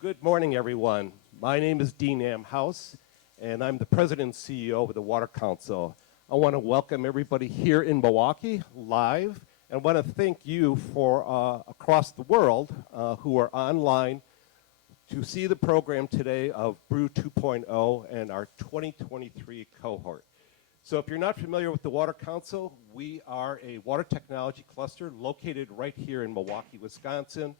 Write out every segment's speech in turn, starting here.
Good morning, everyone. My name is Dean Amhouse, and I'm the President and CEO of the Water Council. I want to welcome everybody here in Milwaukee live, and I want to thank you for across the world who are online to see the program today of BREW 2.0 and our 2023 cohort. So if you're not familiar with the Water Council, we are a water technology cluster located right here in Milwaukee, Wisconsin.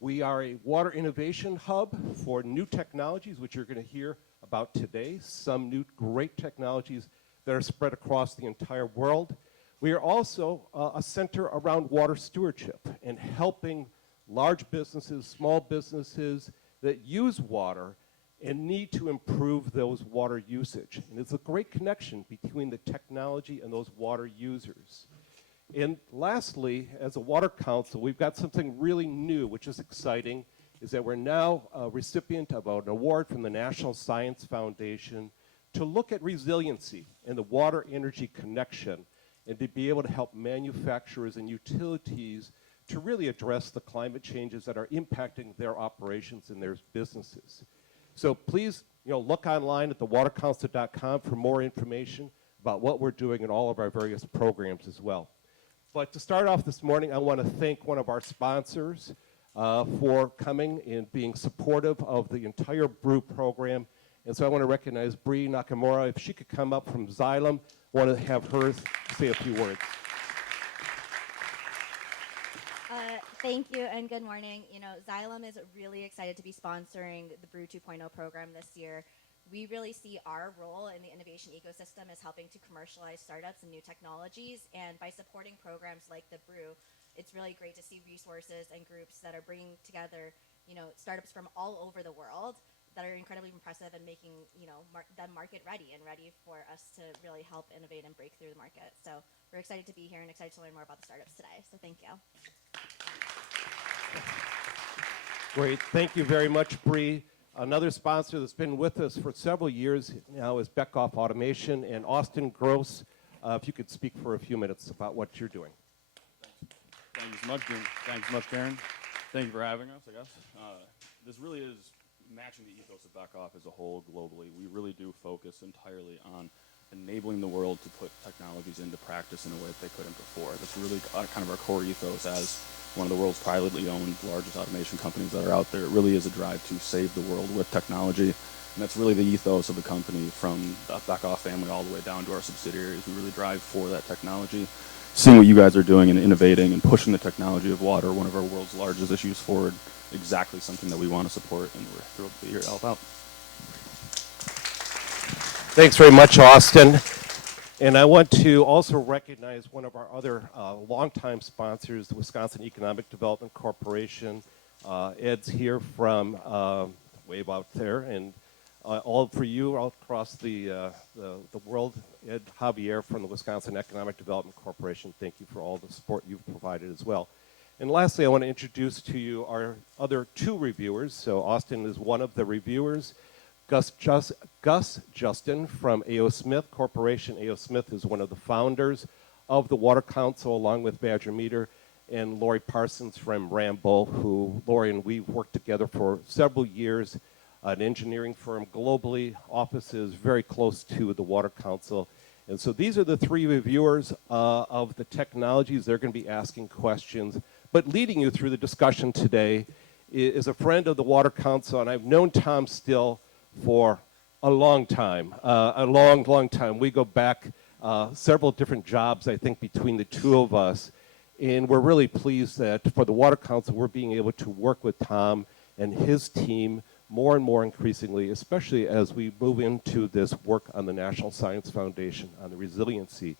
We are a water innovation hub for new technologies, which you're going to hear about today, some new great technologies that are spread across the entire world. We are also a center around water stewardship and helping large businesses, small businesses that use water and need to improve those water usage. And it's a great connection between the technology and those water users. And lastly, as a Water Council, we've got something really new, which is exciting, is that we're now a recipient of an award from the National Science Foundation to look at resiliency and the water-energy connection and to be able to help manufacturers and utilities to really address the climate changes that are impacting their operations and their businesses. So please, look online at thewatercouncil.com for more information about what we're doing in all of our various programs as well. But to start off this morning, I want to thank one of our sponsors for coming and being supportive of the entire BREW program. And so I want to recognize Bree Nakamura. If she could come up from Xylem, I want to have her say a few words. Thank you and good morning. Xylem is really excited to be sponsoring the BREW 2.0 program this year. We really see our role in the innovation ecosystem as helping to commercialize startups and new technologies. And by supporting programs like the BREW, it's really great to see resources and groups that are bringing together, startups from all over the world that are incredibly impressive and making, them market ready and ready for us to really help innovate and break through the market. So we're excited to be here and excited to learn more about the startups today. So thank you. Great. Thank you very much, Bree. Another sponsor that's been with us for several years now is Beckhoff Automation, and Austin Gross, if you could speak for a few minutes about what you're doing. Thank you so much, Dean. Thanks so much, Karen. Thank you for having us, I guess. This really is matching the ethos of Beckhoff as a whole globally. We really do focus entirely on enabling the world to put technologies into practice in a way that they couldn't before. That's really kind of our core ethos as one of the world's privately owned largest automation companies that are out there. It really is a drive to save the world with technology. And that's really the ethos of the company, from the Beckhoff family all the way down to our subsidiaries. We really drive for that technology. Seeing what you guys are doing and innovating and pushing the technology of water, one of our world's largest issues, forward, exactly something that we want to support, and we're thrilled to be here to help out. Thanks very much, Austin. And I want to also recognize one of our other longtime sponsors, the Wisconsin Economic Development Corporation. Ed's here from way out there, and all for you all across the world. Ed Javier from the Wisconsin Economic Development Corporation, thank you for all the support you've provided as well. And lastly, I want to introduce to you our other two reviewers. So Austin is one of the reviewers. Gus Justin from A.O. Smith Corporation. A.O. Smith is one of the founders of the Water Council along with Badger Meter, and Lori Parsons from Rambo, who Lori and we worked together for several years, an engineering firm globally, offices very close to the Water Council. And so these are the three reviewers of the technologies. They're going to be asking questions. But leading you through the discussion today is a friend of the Water Council, and I've known Tom Still for a long time, a long time. We go back several different jobs, I think, between the two of us. And we're really pleased that for the Water Council, we're being able to work with Tom and his team more and more increasingly, especially as we move into this work on the National Science Foundation, on the resiliency.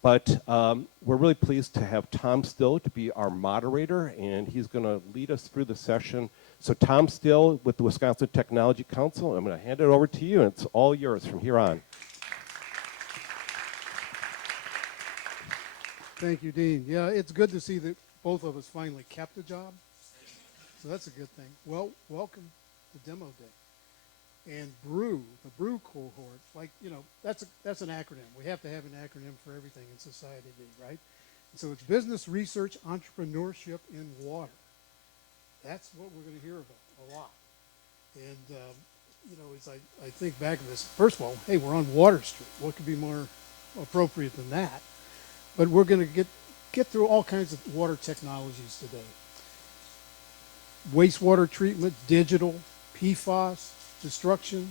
But we're really pleased to have Tom Still to be our moderator, and he's going to lead us through the session. So Tom Still with the Wisconsin Technology Council, I'm going to hand it over to you, and it's all yours from here on. Thank you, Dean. Yeah, it's good to see that both of us finally kept a job. So that's a good thing. Well, welcome to Demo Day. And BREW, the BREW cohort, that's an acronym. We have to have an acronym for everything in society, right? And so it's business, research, entrepreneurship in water. That's what we're going to hear about a lot. And, as I think back of this, first of all, hey, we're on Water Street. What could be more appropriate than that? But we're going to get through all kinds of water technologies today. Wastewater treatment, digital, PFAS, destruction,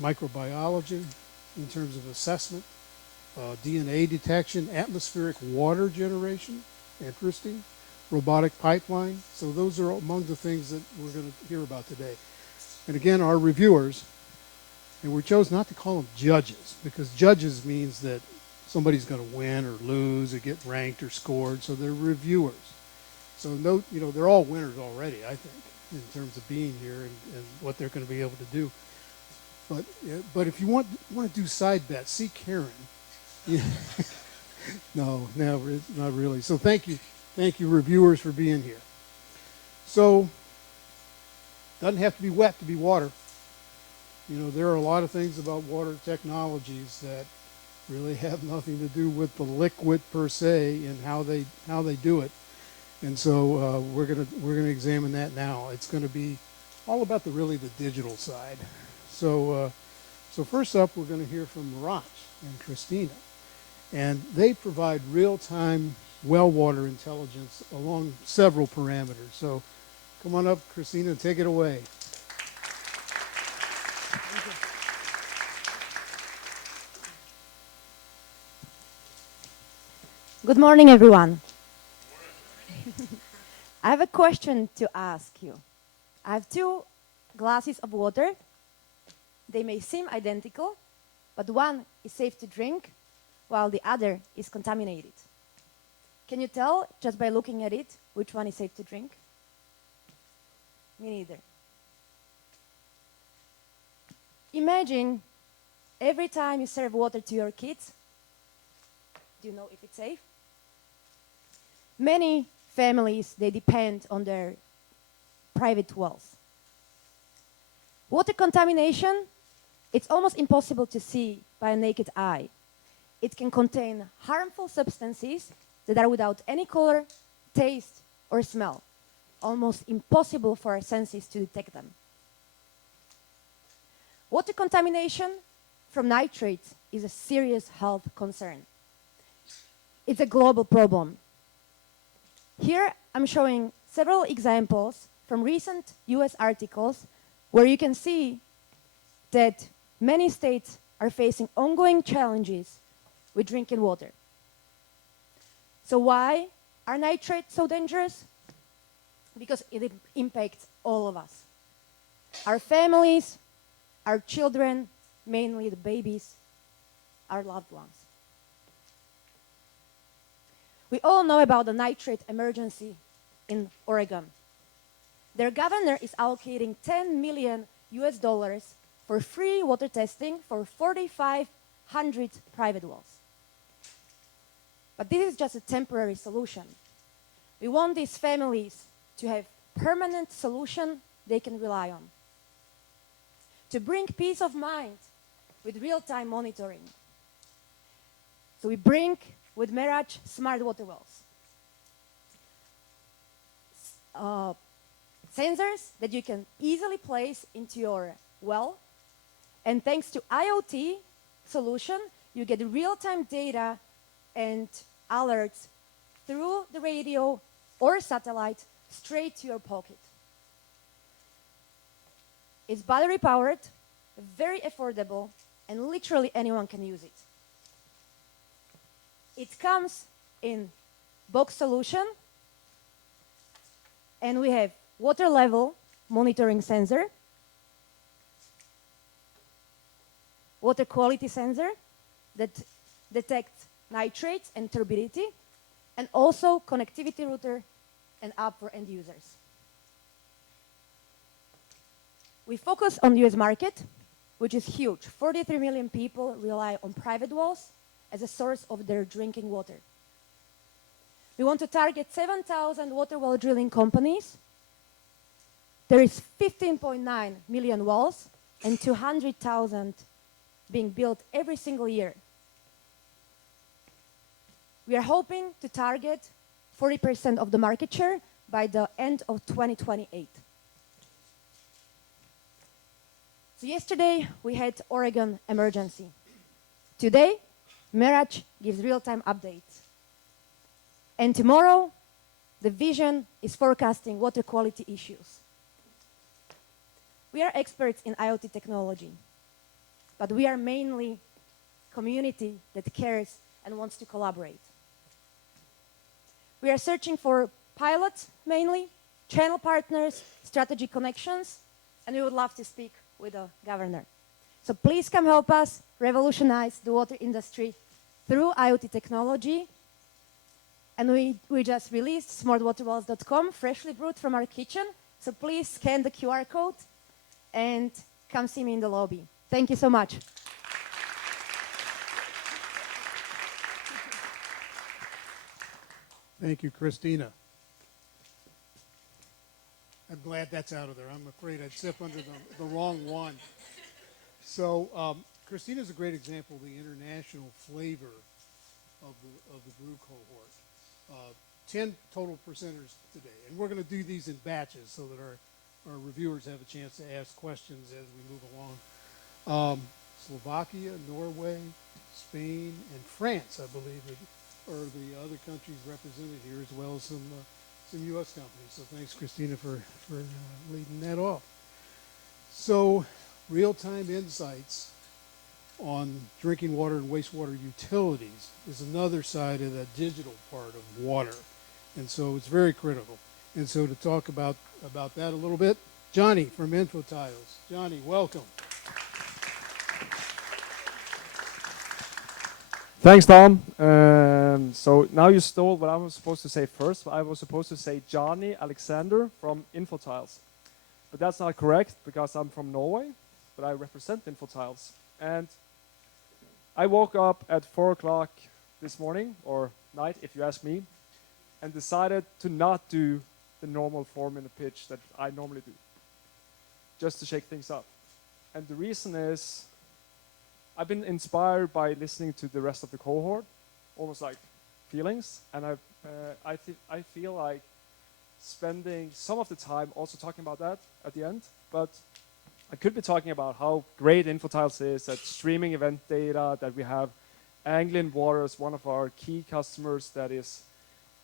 microbiology in terms of assessment, DNA detection, atmospheric water generation, interesting, robotic pipeline. So those are among the things that we're going to hear about today. And again, our reviewers, and we chose not to call them judges, because judges means that somebody's going to win or lose or get ranked or scored, so they're reviewers. So no, they're all winners already, I think, in terms of being here and what they're going to be able to do. But if you want to do side bets, see Karen. No, not really. So thank you, reviewers, for being here. So doesn't have to be wet to be water. There are a lot of things about water technologies that really have nothing to do with the liquid per se and how they do it. And so we're gonna examine that now. It's going to be all about the digital side. So first up, we're going to hear from Mirage and Christina, and they provide real-time well water intelligence along several parameters. So come on up, Christina, take it away. Good morning, everyone. I have a question to ask you. I have 2 glasses of water. They may seem identical, but one is safe to drink, while the other is contaminated. Can you tell, just by looking at it, which one is safe to drink? Me neither. Imagine every time you serve water to your kids, do you know if it's safe? Many families, they depend on their private wells. Water contamination, it's almost impossible to see by a naked eye. It can contain harmful substances that are without any color, taste, or smell. Almost impossible for our senses to detect them. Water contamination from nitrates is a serious health concern. It's a global problem. Here I'm showing several examples from recent US articles where you can see that many states are facing ongoing challenges with drinking water. So why are nitrates so dangerous? Because it impacts all of us. Our families, our children, mainly the babies, our loved ones. We all know about the nitrate emergency in Oregon. Their governor is allocating $10 million for free water testing for 4,500 private wells. But this is just a temporary solution. We want these families to have permanent solution they can rely on. To bring peace of mind with real-time monitoring. So we bring with Mirage smart water wells. Sensors that you can easily place into your well. And thanks to IoT solution, you get real-time data and alerts through the radio or satellite straight to your pocket. It's battery powered, very affordable, and literally anyone can use it. It comes in box solution, and we have water level monitoring sensor, water quality sensor that detects nitrates and turbidity, and also connectivity router and app for end users. We focus on the US market, which is huge. 43 million people rely on private wells as a source of their drinking water. We want to target 7,000 water well drilling companies. There is 15.9 million wells and 200,000 being built every single year. We are hoping to target 40% of the market share by the end of 2028. So yesterday we had Oregon emergency. Today, Mirage gives real-time updates. And tomorrow, the vision is forecasting water quality issues. We are experts in IoT technology, but we are mainly community that cares and wants to collaborate. We are searching for pilots mainly, channel partners, strategic connections, and we would love to speak with the governor. So please come help us revolutionize the water industry through IoT technology. And we just released smartwaterwells.com, freshly brewed from our kitchen. So please scan the QR code and come see me in the lobby. Thank you so much. Thank you, Christina. I'm glad that's out of there. I'm afraid I'd sip under the wrong one. So Christina's a great example of the international flavor of the brew cohort. 10 total presenters today, and we're going to do these in batches so that our reviewers have a chance to ask questions as we move along. Slovakia, Norway, Spain, and France, I believe, are the other countries represented here, as well as some U.S. companies. So thanks, Christina, for leading that off. So real-time insights on drinking water and wastewater utilities is another side of the digital part of water. And so it's very critical. And so to talk about that a little bit, Johnny from InfoTiles. Johnny, welcome. Thanks, Tom. So now you stole what I was supposed to say first. I was supposed to say Johnny Alexander from InfoTiles. But that's not correct because I'm from Norway, but I represent InfoTiles. And I woke up at 4 o'clock this morning, or night if you ask me, and decided to not do the normal 4-minute pitch that I normally do, just to shake things up. And the reason is I've been inspired by listening to the rest of the cohort, almost like feelings, and I feel like spending some of the time also talking about that at the end, but I could be talking about how great InfoTiles is at streaming event data, that we have Anglian Water as one of our key customers that is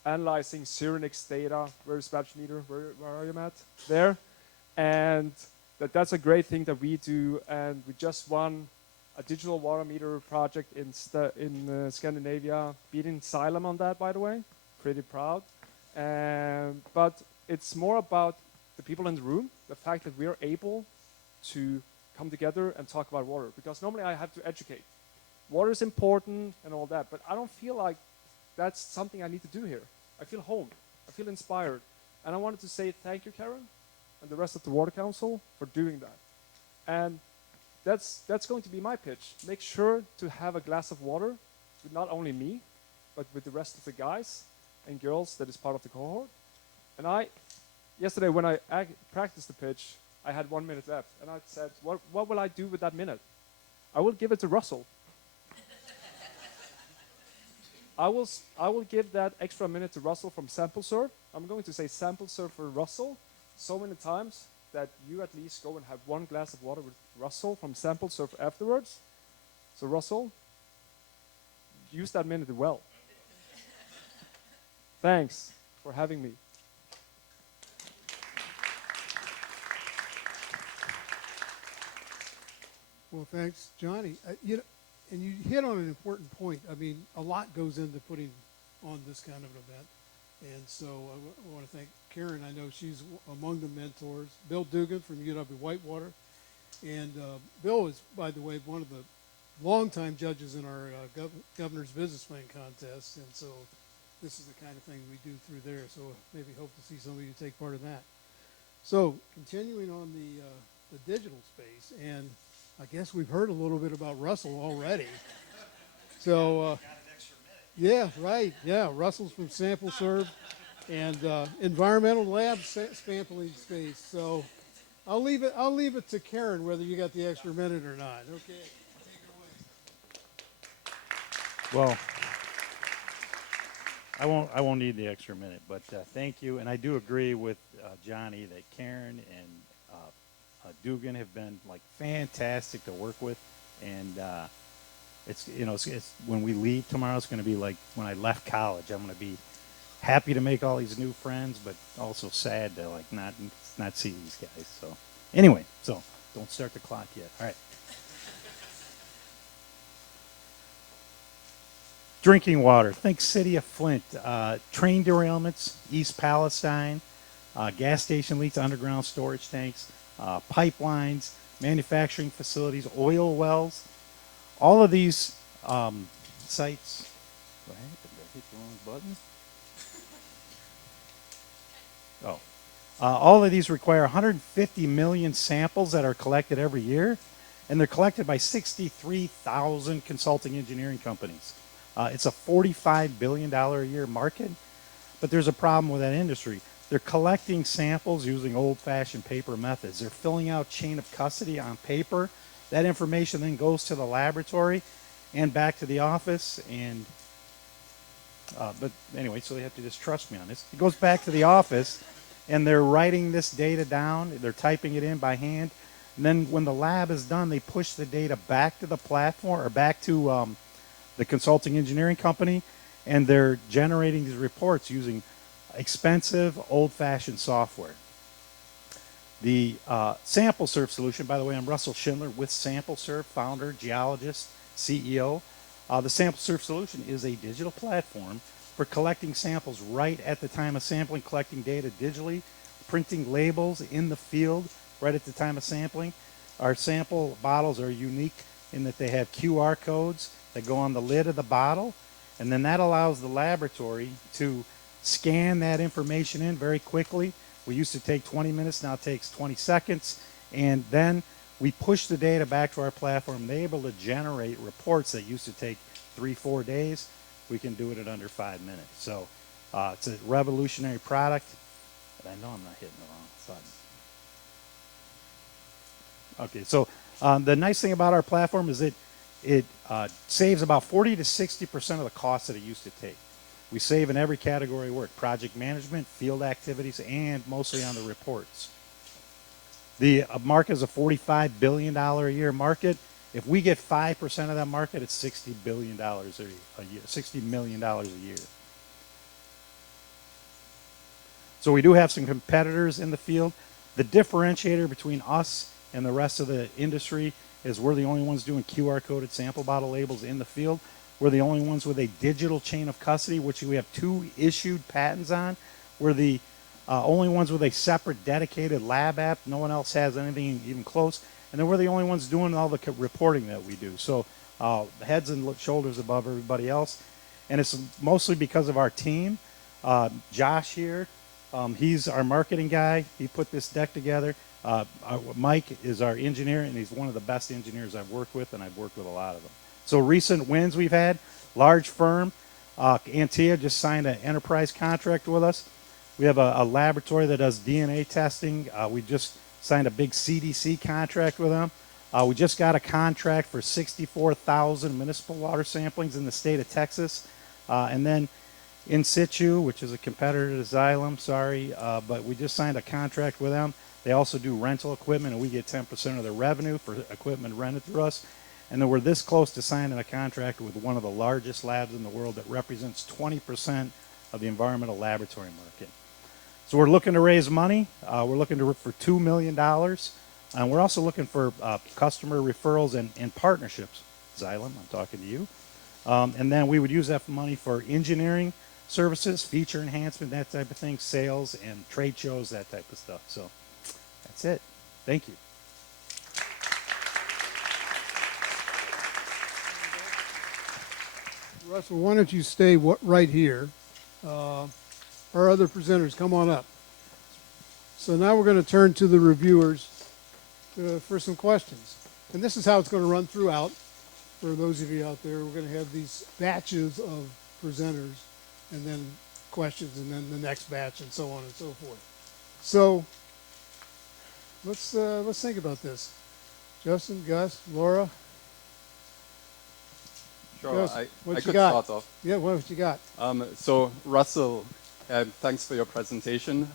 analyzing Cyrenix data. Where is Badge Meter? Where are you, Matt? There. And that's a great thing that we do, and we just won a digital water meter project in Scandinavia, beating Xylem on that, by the way. Pretty proud. But it's more about the people in the room, the fact that we are able to come together and talk about water. Because normally I have to educate. Water is important and all that, but I don't feel like that's something I need to do here. I feel home. I feel inspired. And I wanted to say thank you, Karen, and the rest of the Water Council for doing that. And that's going to be my pitch. Make sure to have a glass of water with not only me, but with the rest of the guys and girls that is part of the cohort. And yesterday when I practiced the pitch, I had 1 minute left, and I said, what will I do with that minute? I will give it to Russell. I will give that extra minute to Russell from SampleServe. I'm going to say SampleServe for Russell so many times that you at least go and have 1 glass of water with Russell from SampleServe afterwards. So Russell, use that minute well. Thanks for having me. Well, thanks, Johnny. And you hit on an important point. I mean, a lot goes into putting on this kind of an event. And so I want to thank Karen. I know she's among the mentors. Bill Dugan from UW-Whitewater. And Bill is, by the way, one of the longtime judges in our Governor's Businessman contest. And so this is the kind of thing we do through there. So maybe hope to see some of you take part in that. So continuing on the digital space, and I guess we've heard a little bit about Russell already. So, yeah, right. Yeah, Russell's from SampleServe and Environmental Lab sampling space. So, I'll leave it to Karen whether you got the extra minute or not. Okay, take it away. Well, I won't need the extra minute, but thank you. And I do agree with Johnny that Karen and Dugan have been like fantastic to work with, and it's when we leave tomorrow, it's going to be like when I left college. I'm going to be happy to make all these new friends, but also sad to like not see these guys. So anyway, so don't start the clock yet. All right. Drinking water. Think City of Flint. Train derailments, East Palestine, gas station leaks, underground storage tanks, pipelines, manufacturing facilities, oil wells. All of these sites. What happened? Did I hit the wrong button? Oh. All of these require 150 million samples that are collected every year, and they're collected by 63,000 consulting engineering companies. It's a $45 billion a year market, but there's a problem with that industry. They're collecting samples using old-fashioned paper methods. They're filling out chain of custody on paper. That information then goes to the laboratory and back to the office. And but anyway, so they have to just trust me on this. It goes back to the office, and they're writing this data down. They're typing it in by hand. And then when the lab is done, they push the data back to the platform or back to the consulting engineering company, and they're generating these reports using expensive, old-fashioned software. The SampleServe solution, by the way, I'm Russell Schindler with SampleServe, founder, geologist, CEO. The SampleServe solution is a digital platform for collecting samples right at the time of sampling, collecting data digitally, printing labels in the field right at the time of sampling. Our sample bottles are unique in that they have QR codes that go on the lid of the bottle, and then that allows the laboratory to scan that information in very quickly. We used to take 20 minutes, now it takes 20 seconds, and then we push the data back to our platform. They're able to generate reports that used to take 3-4 days. We can do it at under 5 minutes. So it's a revolutionary product, but I know I'm not hitting the wrong button. Okay, so the nice thing about our platform is it saves about 40 to 60% of the cost that it used to take. We save in every category of work: project management, field activities, and mostly on the reports. The market is a $45 billion a year market. If we get 5% of that market, it's $60 billion a year, $60 million a year. So we do have some competitors in the field. The differentiator between us and the rest of the industry is we're the only ones doing QR-coded sample bottle labels in the field. We're the only ones with a digital chain of custody, which we have 2 issued patents on. We're the only ones with a separate dedicated lab app. No one else has anything even close. And then we're the only ones doing all the reporting that we do. So heads and shoulders above everybody else. And it's mostly because of our team. Josh here, he's our marketing guy. He put this deck together. Mike is our engineer, and he's one of the best engineers I've worked with, and I've worked with a lot of them. So recent wins we've had: large firm, Antia just signed an enterprise contract with us. We have a laboratory that does DNA testing. We just signed a big CDC contract with them. We just got a contract for 64,000 municipal water samplings in the state of Texas. And then In Situ, which is a competitor to Xylem, but we just signed a contract with them. They also do rental equipment, and we get 10% of their revenue for equipment rented through us. And then we're this close to signing a contract with one of the largest labs in the world that represents 20% of the environmental laboratory market. So we're looking to raise money. We're looking for $2 million. And we're also looking for customer referrals and partnerships. Xylem, I'm talking to you. And then we would use that money for engineering services, feature enhancement, that type of thing, sales, and trade shows, that type of stuff. So that's it. Thank you. Russell, why don't you stay right here? Our other presenters, come on up. So now we're going to turn to the reviewers for some questions. And this is how it's going to run throughout. For those of you out there, we're going to have these batches of presenters, and then questions, and then the next batch, and so on and so forth. So let's think about this. Justin, Gus, Laura. Sure, Gus, I what you could got? start off. Yeah, what you got? So Russell, thanks for your presentation.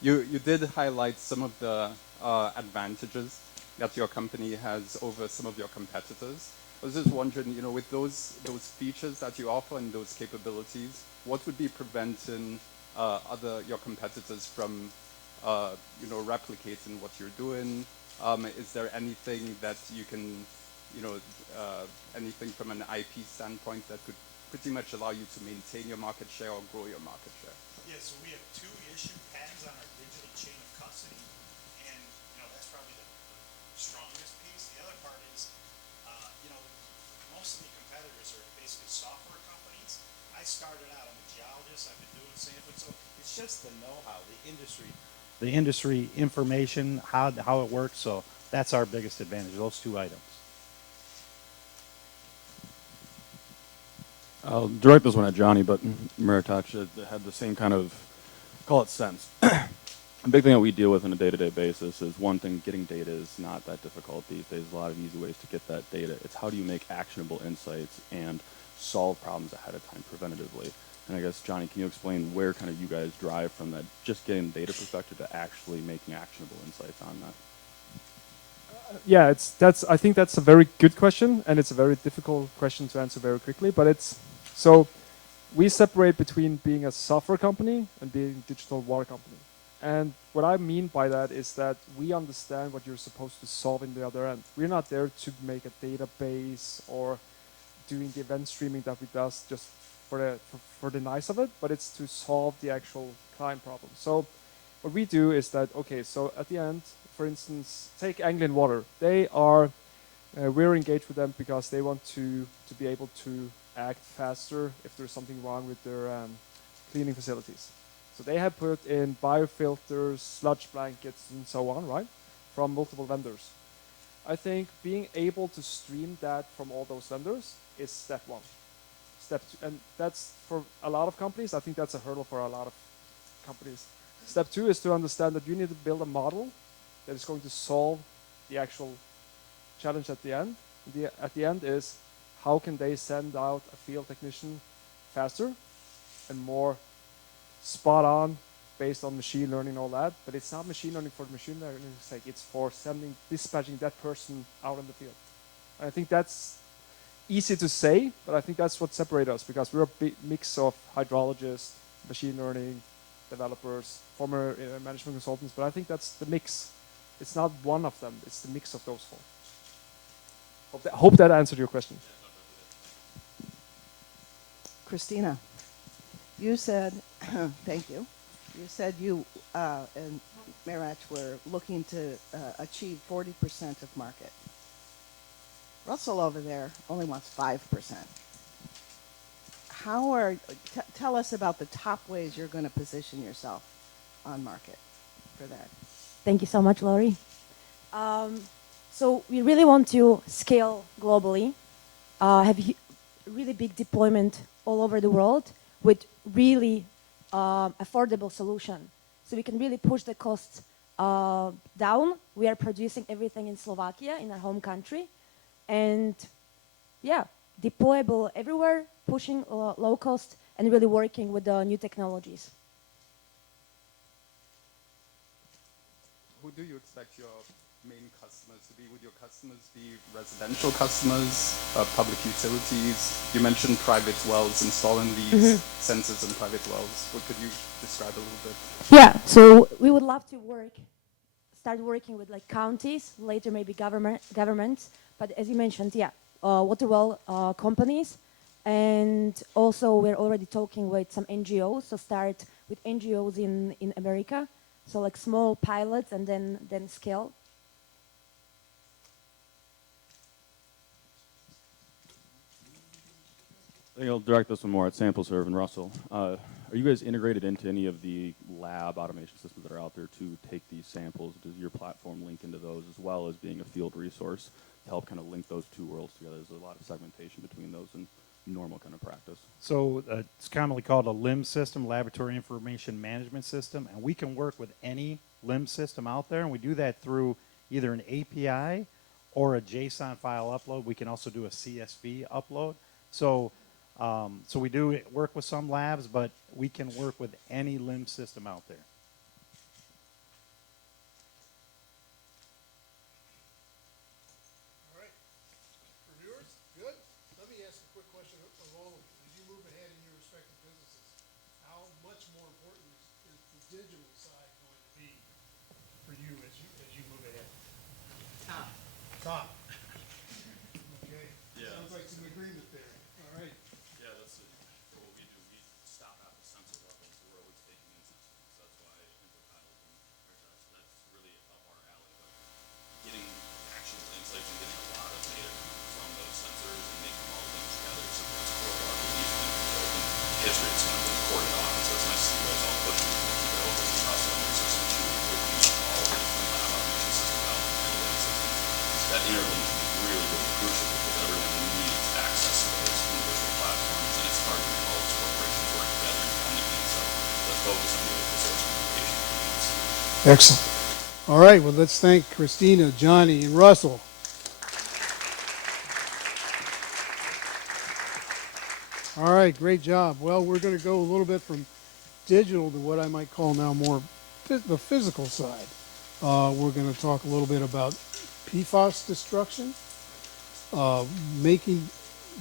You did highlight some of the advantages that your company has over some of your competitors. I was just wondering, with those features that you offer and those capabilities, what would be preventing your competitors from replicating what you're doing? Is there anything that you can, anything from an IP standpoint that could pretty much allow you to maintain your market share or grow your market share? Yeah, so we have 2 issued patents on our digital chain of custody, and that's probably the strongest piece. The other part is, most of the competitors are basically software companies. I started out, I'm a geologist, I've been doing sampling, so it's just the know-how, the industry information, how it works. So that's our biggest advantage, those 2 items. I'll direct this one at Johnny, but Meritage had the same kind of, call it sense. A big thing that we deal with on a day-to-day basis is, one thing, getting data is not that difficult these days. There's a lot of easy ways to get that data. It's how do you make actionable insights and solve problems ahead of time preventatively. And I guess, Johnny, can you explain where kind of you guys drive from that, just getting data perspective to actually making actionable insights on that? Yeah, I think that's a very good question, and it's a very difficult question to answer very quickly. But so we separate between being a software company and being a digital water company. And what I mean by that is that we understand what you're supposed to solve in the other end. We're not there to make a database or doing the event streaming that we do just for the nice of it, but it's to solve the actual client problem. So what we do is that, okay, so at the end, for instance, take Anglian Water. We're engaged with them because they want to be able to act faster if there's something wrong with their cleaning facilities. So they have put in biofilters, sludge blankets, and so on, right, from multiple vendors. I think being able to stream that from all those vendors is step 1. Step 2, and that's for a lot of companies. I think that's a hurdle for a lot of companies. Step 2 is to understand that you need to build a model that is going to solve the actual challenge at the end. At the end is, how can they send out a field technician faster and more spot on based on machine learning and all that. But it's not machine learning for machine learning's sake. It's for dispatching that person out in the field. And I think that's easy to say, but I think that's what separates us, because we're a big mix of hydrologists, machine learning developers, former management consultants. But I think that's the mix. It's not one of them. It's the mix of those 4. Hope that answered your question. Christina, you said, thank you. You said you and Meritage were looking to achieve 40% of market. Russell over there only wants 5%. Tell us about the top ways you're going to position yourself on market for that. Thank you so much, Laurie. So we really want to scale globally, have really big deployment all over the world with really affordable solution. So we can really push the costs down. We are producing everything in Slovakia, in our home country. And yeah, deployable everywhere, pushing low cost and really working with the new technologies. Who do you expect your main customers to be? Would your customers be residential customers, public utilities? You mentioned private wells, installing these sensors in private wells. What could you describe a little bit? Yeah, so we would love to start working with like counties, later maybe governments. But as you mentioned, yeah, water well companies. And also we're already talking with some NGOs, so start with NGOs in America. So like small pilots and then scale. I think I'll direct this one more at SampleServe and Russell. Are you guys integrated into any of the lab automation systems that are out there to take these samples? Does your platform link into those, as well as being a field resource to help kind of link those 2 worlds together? There's a lot of segmentation between those and normal kind of practice. So it's commonly called a LIM system, Laboratory Information Management System, and we can work with any LIM system out there, and we do that through either an API or a JSON file upload. We can also do a CSV upload. So we do work with some labs, but we can work with any LIM system out there. stop. Okay. Yeah. Sounds like some agreement there. All right. Yeah, that's for what we do. We stop at the sensor level, so we're always taking in sensors. So that's why infotiles and that's really up our alley. But getting actual insights and getting a lot of data from those sensors and making them all link together is something that's core to our belief in building history. It's kind of been corded off, and so it's nice to see you guys all pushing to keep it open. We also on your system too, opening up all of these lab automation systems out and analytic systems. That interlink is really, really crucial because everyone needs access to those individual platforms, and it's hard to make all these corporations work together independently. So the focus on the open source communication is huge. Excellent. All right. Well, let's thank Christina, Johnny, and Russell. All right. Great job. Well, we're going to go a little bit from digital to what I might call now more the physical side. We're going to talk a little bit about PFAS destruction,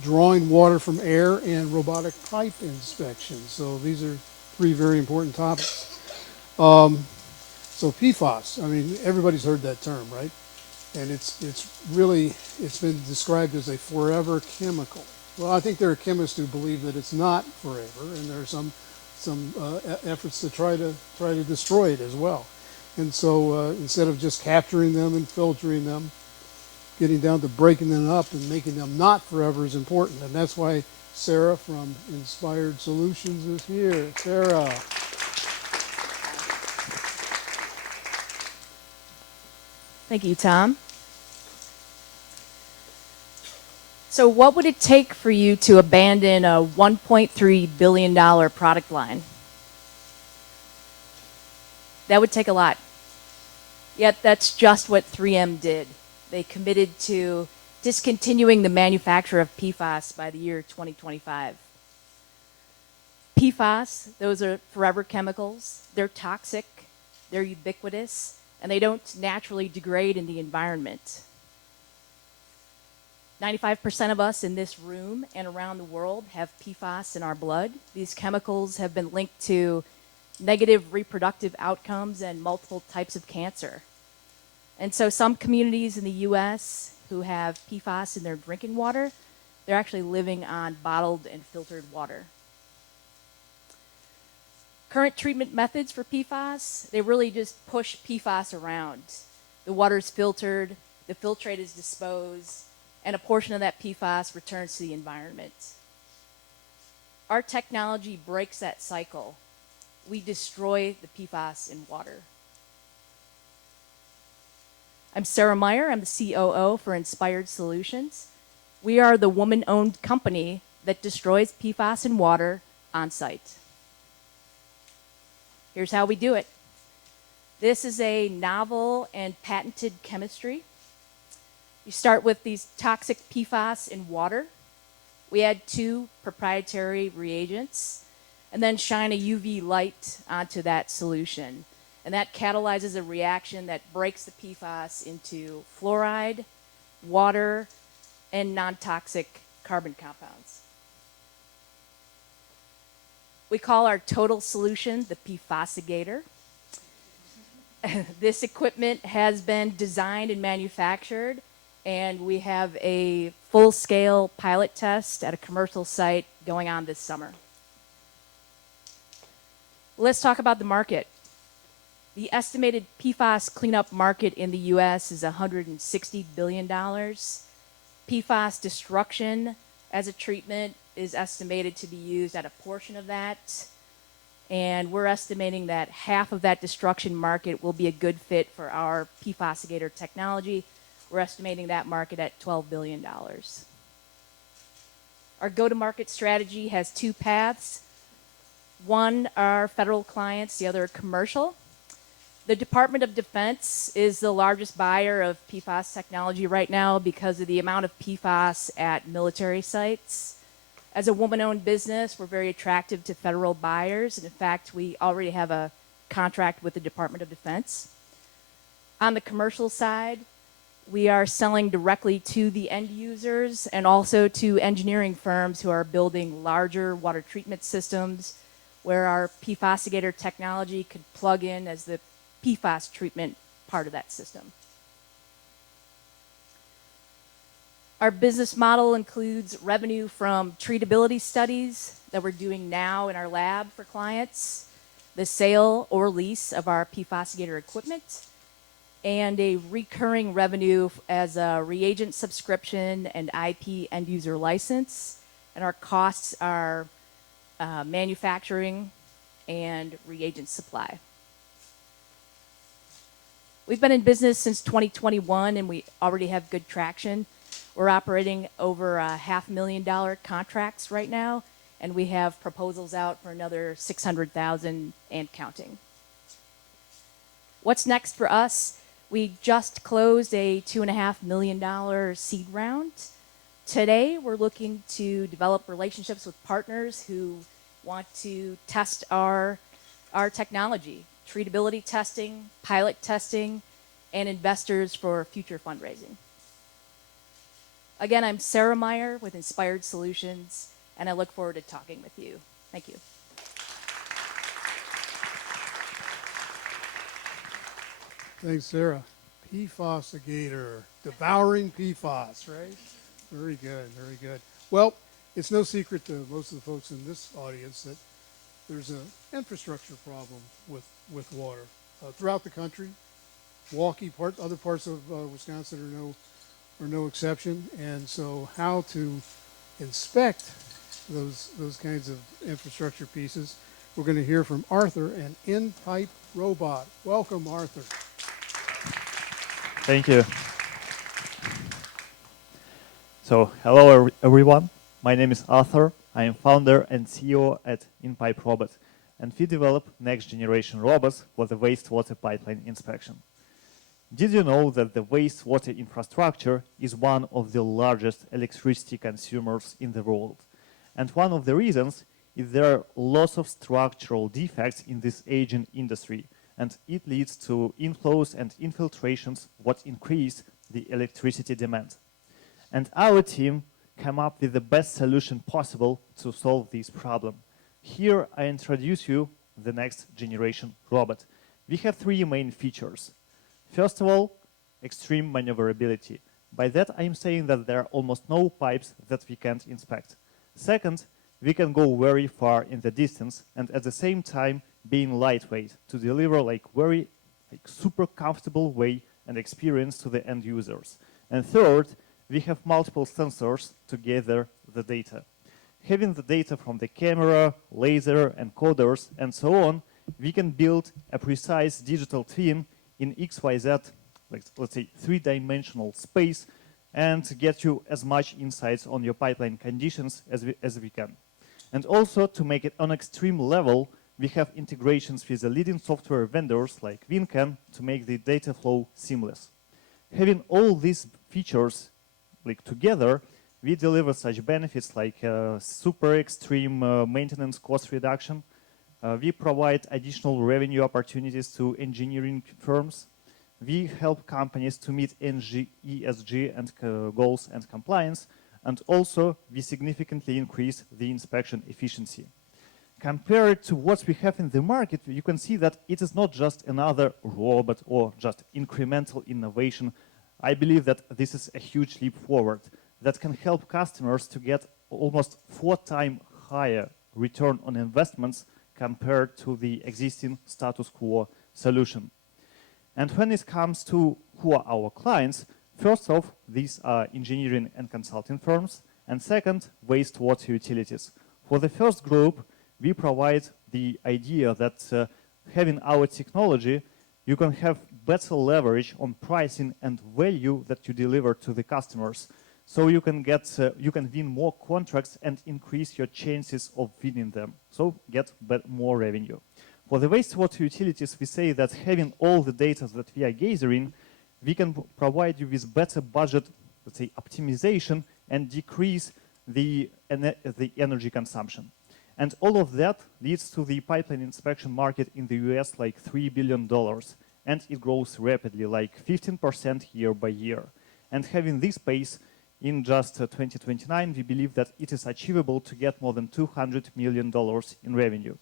drawing water from air, and robotic pipe inspection. So these are three very important topics. So PFAS, I mean, everybody's heard that term, right? And it's been described as a forever chemical. Well, I think there are chemists who believe that it's not forever, and there are some efforts to try to destroy it as well. And so instead of just capturing them and filtering them, getting down to breaking them up and making them not forever is important. And that's why Sarah from Inspired Solutions is here. Sarah. Thank you, Tom. So what would it take for you to abandon a $1.3 billion product line? That would take a lot. Yet that's just what 3M did. They committed to discontinuing the manufacture of PFAS by the year 2025. PFAS, those are forever chemicals. They're toxic, they're ubiquitous, and they don't naturally degrade in the environment. 95% of us in this room and around the world have PFAS in our blood. These chemicals have been linked to negative reproductive outcomes and multiple types of cancer. And so some communities in the US who have PFAS in their drinking water, they're actually living on bottled and filtered water. Current treatment methods for PFAS, they really just push PFAS around. The water's filtered, the filtrate is disposed, and a portion of that PFAS returns to the environment. Our technology breaks that cycle. We destroy the PFAS in water. I'm Sarah Meyer. I'm the COO for Inspired Solutions. We are the woman-owned company that destroys PFAS in water on site. Here's how we do it. This is a novel and patented chemistry. You start with these toxic PFAS in water. We add 2 proprietary reagents and then shine a UV light onto that solution. And that catalyzes a reaction that breaks the PFAS into fluoride, water, and non-toxic carbon compounds. We call our total solution the PFASigator. This equipment has been designed and manufactured, and we have a full-scale pilot test at a commercial site going on this summer. Let's talk about the market. The estimated PFAS cleanup market in the US is $160 billion. PFAS destruction as a treatment is estimated to be used at a portion of that. And we're estimating that half of that destruction market will be a good fit for our PFASigator technology. We're estimating that market at $12 billion. Our go-to-market strategy has 2 paths. One are federal clients, the other commercial. The Department of Defense is the largest buyer of PFAS technology right now because of the amount of PFAS at military sites. As a woman-owned business, we're very attractive to federal buyers. And in fact, we already have a contract with the Department of Defense. On the commercial side, we are selling directly to the end users and also to engineering firms who are building larger water treatment systems where our PFASigator technology could plug in as the PFAS treatment part of that system. Our business model includes revenue from treatability studies that we're doing now in our lab for clients, the sale or lease of our PFAS-gator equipment, and a recurring revenue as a reagent subscription and IP end user license. And our costs are manufacturing and reagent supply. We've been in business since 2021 and we already have good traction. We're operating over $500,000 contracts right now, and we have proposals out for another $600,000 and counting. What's next for us? We just closed a $2.5 million seed round. Today, we're looking to develop relationships with partners who want to test our technology, treatability testing, pilot testing, and investors for future fundraising. Again, I'm Sarah Meyer with Inspired Solutions, and I look forward to talking with you. Thank you. Thanks, Sarah. PFAS-agator, devouring PFAS, right? Very good, very good. Well, it's no secret to most of the folks in this audience that there's an infrastructure problem with water throughout the country. Milwaukee, other parts of Wisconsin are no exception. And so, how to inspect those kinds of infrastructure pieces? We're going to hear from Arthur, an in-pipe robot. Welcome, Arthur. Thank you. So, hello everyone. My name is Arthur. I am founder and CEO at InPipe Robot, and we develop next-generation robots for the wastewater pipeline inspection. Did you know that the wastewater infrastructure is one of the largest electricity consumers in the world? And one of the reasons is there are lots of structural defects in this aging industry, and it leads to inflows and infiltrations what increase the electricity demand. And our team came up with the best solution possible to solve this problem. Here I introduce you the next generation robot. We have three main features. First of all, extreme maneuverability. By that I'm saying that there are almost no pipes that we can't inspect. Second, we can go very far in the distance and at the same time being lightweight to deliver very super comfortable way and experience to the end users. And third, we have multiple sensors to gather the data. Having the data from the camera, laser, encoders, and so on, we can build a precise digital twin in XYZ, let's say, three-dimensional space, and get you as much insights on your pipeline conditions as we can. And also, to make it on extreme level, we have integrations with the leading software vendors like WinCan to make the data flow seamless. Having all these features together, we deliver such benefits like super extreme maintenance cost reduction. We provide additional revenue opportunities to engineering firms. We help companies to meet ESG and goals and compliance. And also, we significantly increase the inspection efficiency. Compared to what we have in the market, you can see that it is not just another robot or just incremental innovation. I believe that this is a huge leap forward that can help customers to get almost 4 times higher return on investments compared to the existing status quo solution. And when it comes to who are our clients, first off, these are engineering and consulting firms, and second, wastewater utilities. For the first group, we provide the idea that having our technology, you can have better leverage on pricing and value that you deliver to the customers. So you can win more contracts and increase your chances of winning them. So get more revenue. For the wastewater utilities, we say that having all the data that we are gathering, we can provide you with better budget, let's say, optimization and decrease the energy consumption. And all of that leads to the pipeline inspection market in the US like $3 billion. And it grows rapidly, like 15% year by year. And having this pace in just 2029, we believe that it is achievable to get more than $200 million in revenue.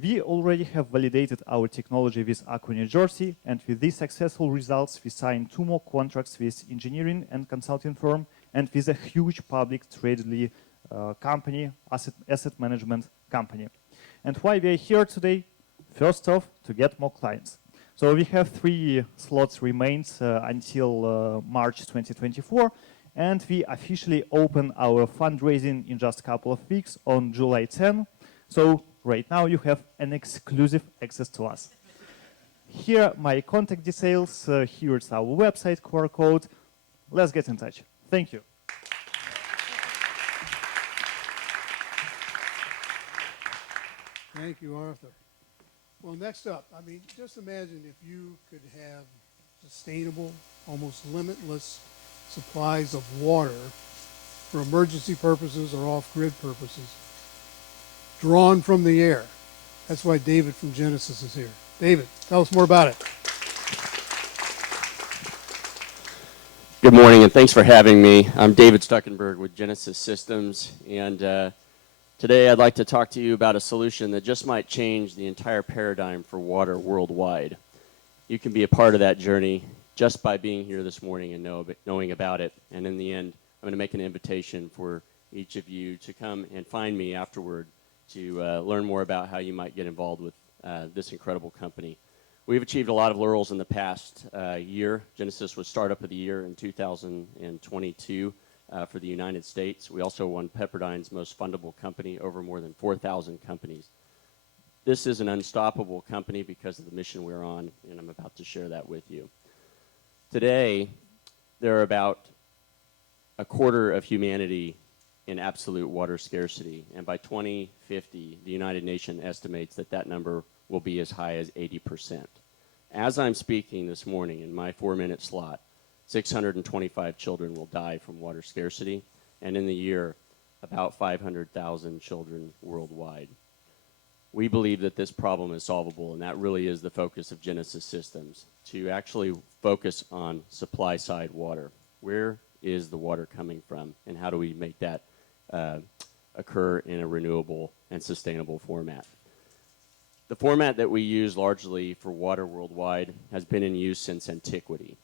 We already have validated our technology with Aqua, New Jersey, and with these successful results, we signed 2 more contracts with engineering and consulting firm, and with a huge public tradely company, asset management company. And why we are here today? First off, to get more clients. So we have 3 slots remains until March 2024, and we officially open our fundraising in just a couple of weeks on July 10. So right now you have an exclusive access to us. Here my contact details, here's our website QR code. Let's get in touch. Thank you. Thank you, Arthur. Well, next up, I mean, just imagine if you could have sustainable, almost limitless supplies of water for emergency purposes or off-grid purposes, drawn from the air. That's why David from Genesis is here. David, tell us more about it. Good morning, and thanks for having me. I'm David Stuckenberg with Genesis Systems, and today I'd like to talk to you about a solution that just might change the entire paradigm for water worldwide. You can be a part of that journey just by being here this morning and knowing about it. And in the end, I'm going to make an invitation for each of you to come and find me afterward to learn more about how you might get involved with this incredible company. We've achieved a lot of laurels in the past year. Genesis was Startup of the Year in 2022 for the United States. We also won Pepperdine's Most Fundable Company over more than 4,000 companies. This is an unstoppable company because of the mission we're on, and I'm about to share that with you. Today, there are about a quarter of humanity in absolute water scarcity, and by 2050, the United Nations estimates that that number will be as high as 80%. As I'm speaking this morning in my 4-minute slot, 625 children will die from water scarcity, and in the year, about 500,000 children worldwide. We believe that this problem is solvable, and that really is the focus of Genesis Systems, to actually focus on supply-side water. Where is the water coming from, and how do we make that occur in a renewable and sustainable format? The format that we use largely for water worldwide has been in use since antiquity.